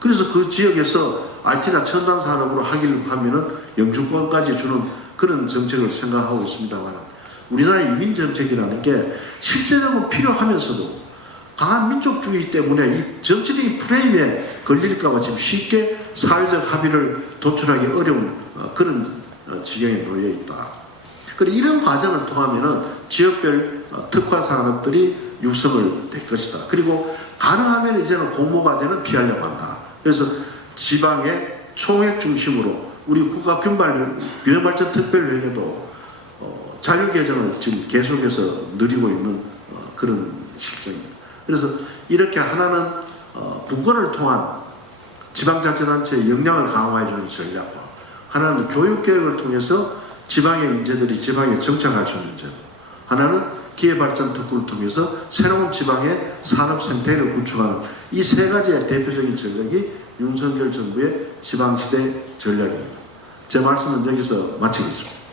그래서 그 지역에서 IT나 첨단 산업으로 하기를 하면은 영주권까지 주는 그런 정책을 생각하고 있습니다만 우리나라의 이민 정책이라는 게 실제적으로 필요하면서도 강한 민족주의 때문에 이 정치적인 프레임에 걸릴까봐 지금 쉽게 사회적 합의를 도출하기 어려운 그런 지경에 놓여 있다. 그리고 이런 과정을 통하면은 지역별 특화 산업들이 육성을 될 것이다. 그리고 가능하면 이제는 공모과제는 피하려고 한다. 그래서 지방의 총액 중심으로 우리 국가균형발전 특별회계도 자율개정을 지금 계속해서 누리고 있는 그런 실정입니다. 그래서 이렇게 하나는 분권을 통한 지방자치단체의 역량을 강화해주는 전략과 하나는 교육개혁을 통해서 지방의 인재들이 지방에 정착할 수 있는 제도, 하나는 기회발전 특구를 통해서 새로운 지방의 산업 생태를 구축하는 이 세 가지의 대표적인 전략이 윤석열 정부의 지방시대 전략입니다. 제 말씀은 여기서 마치겠습니다.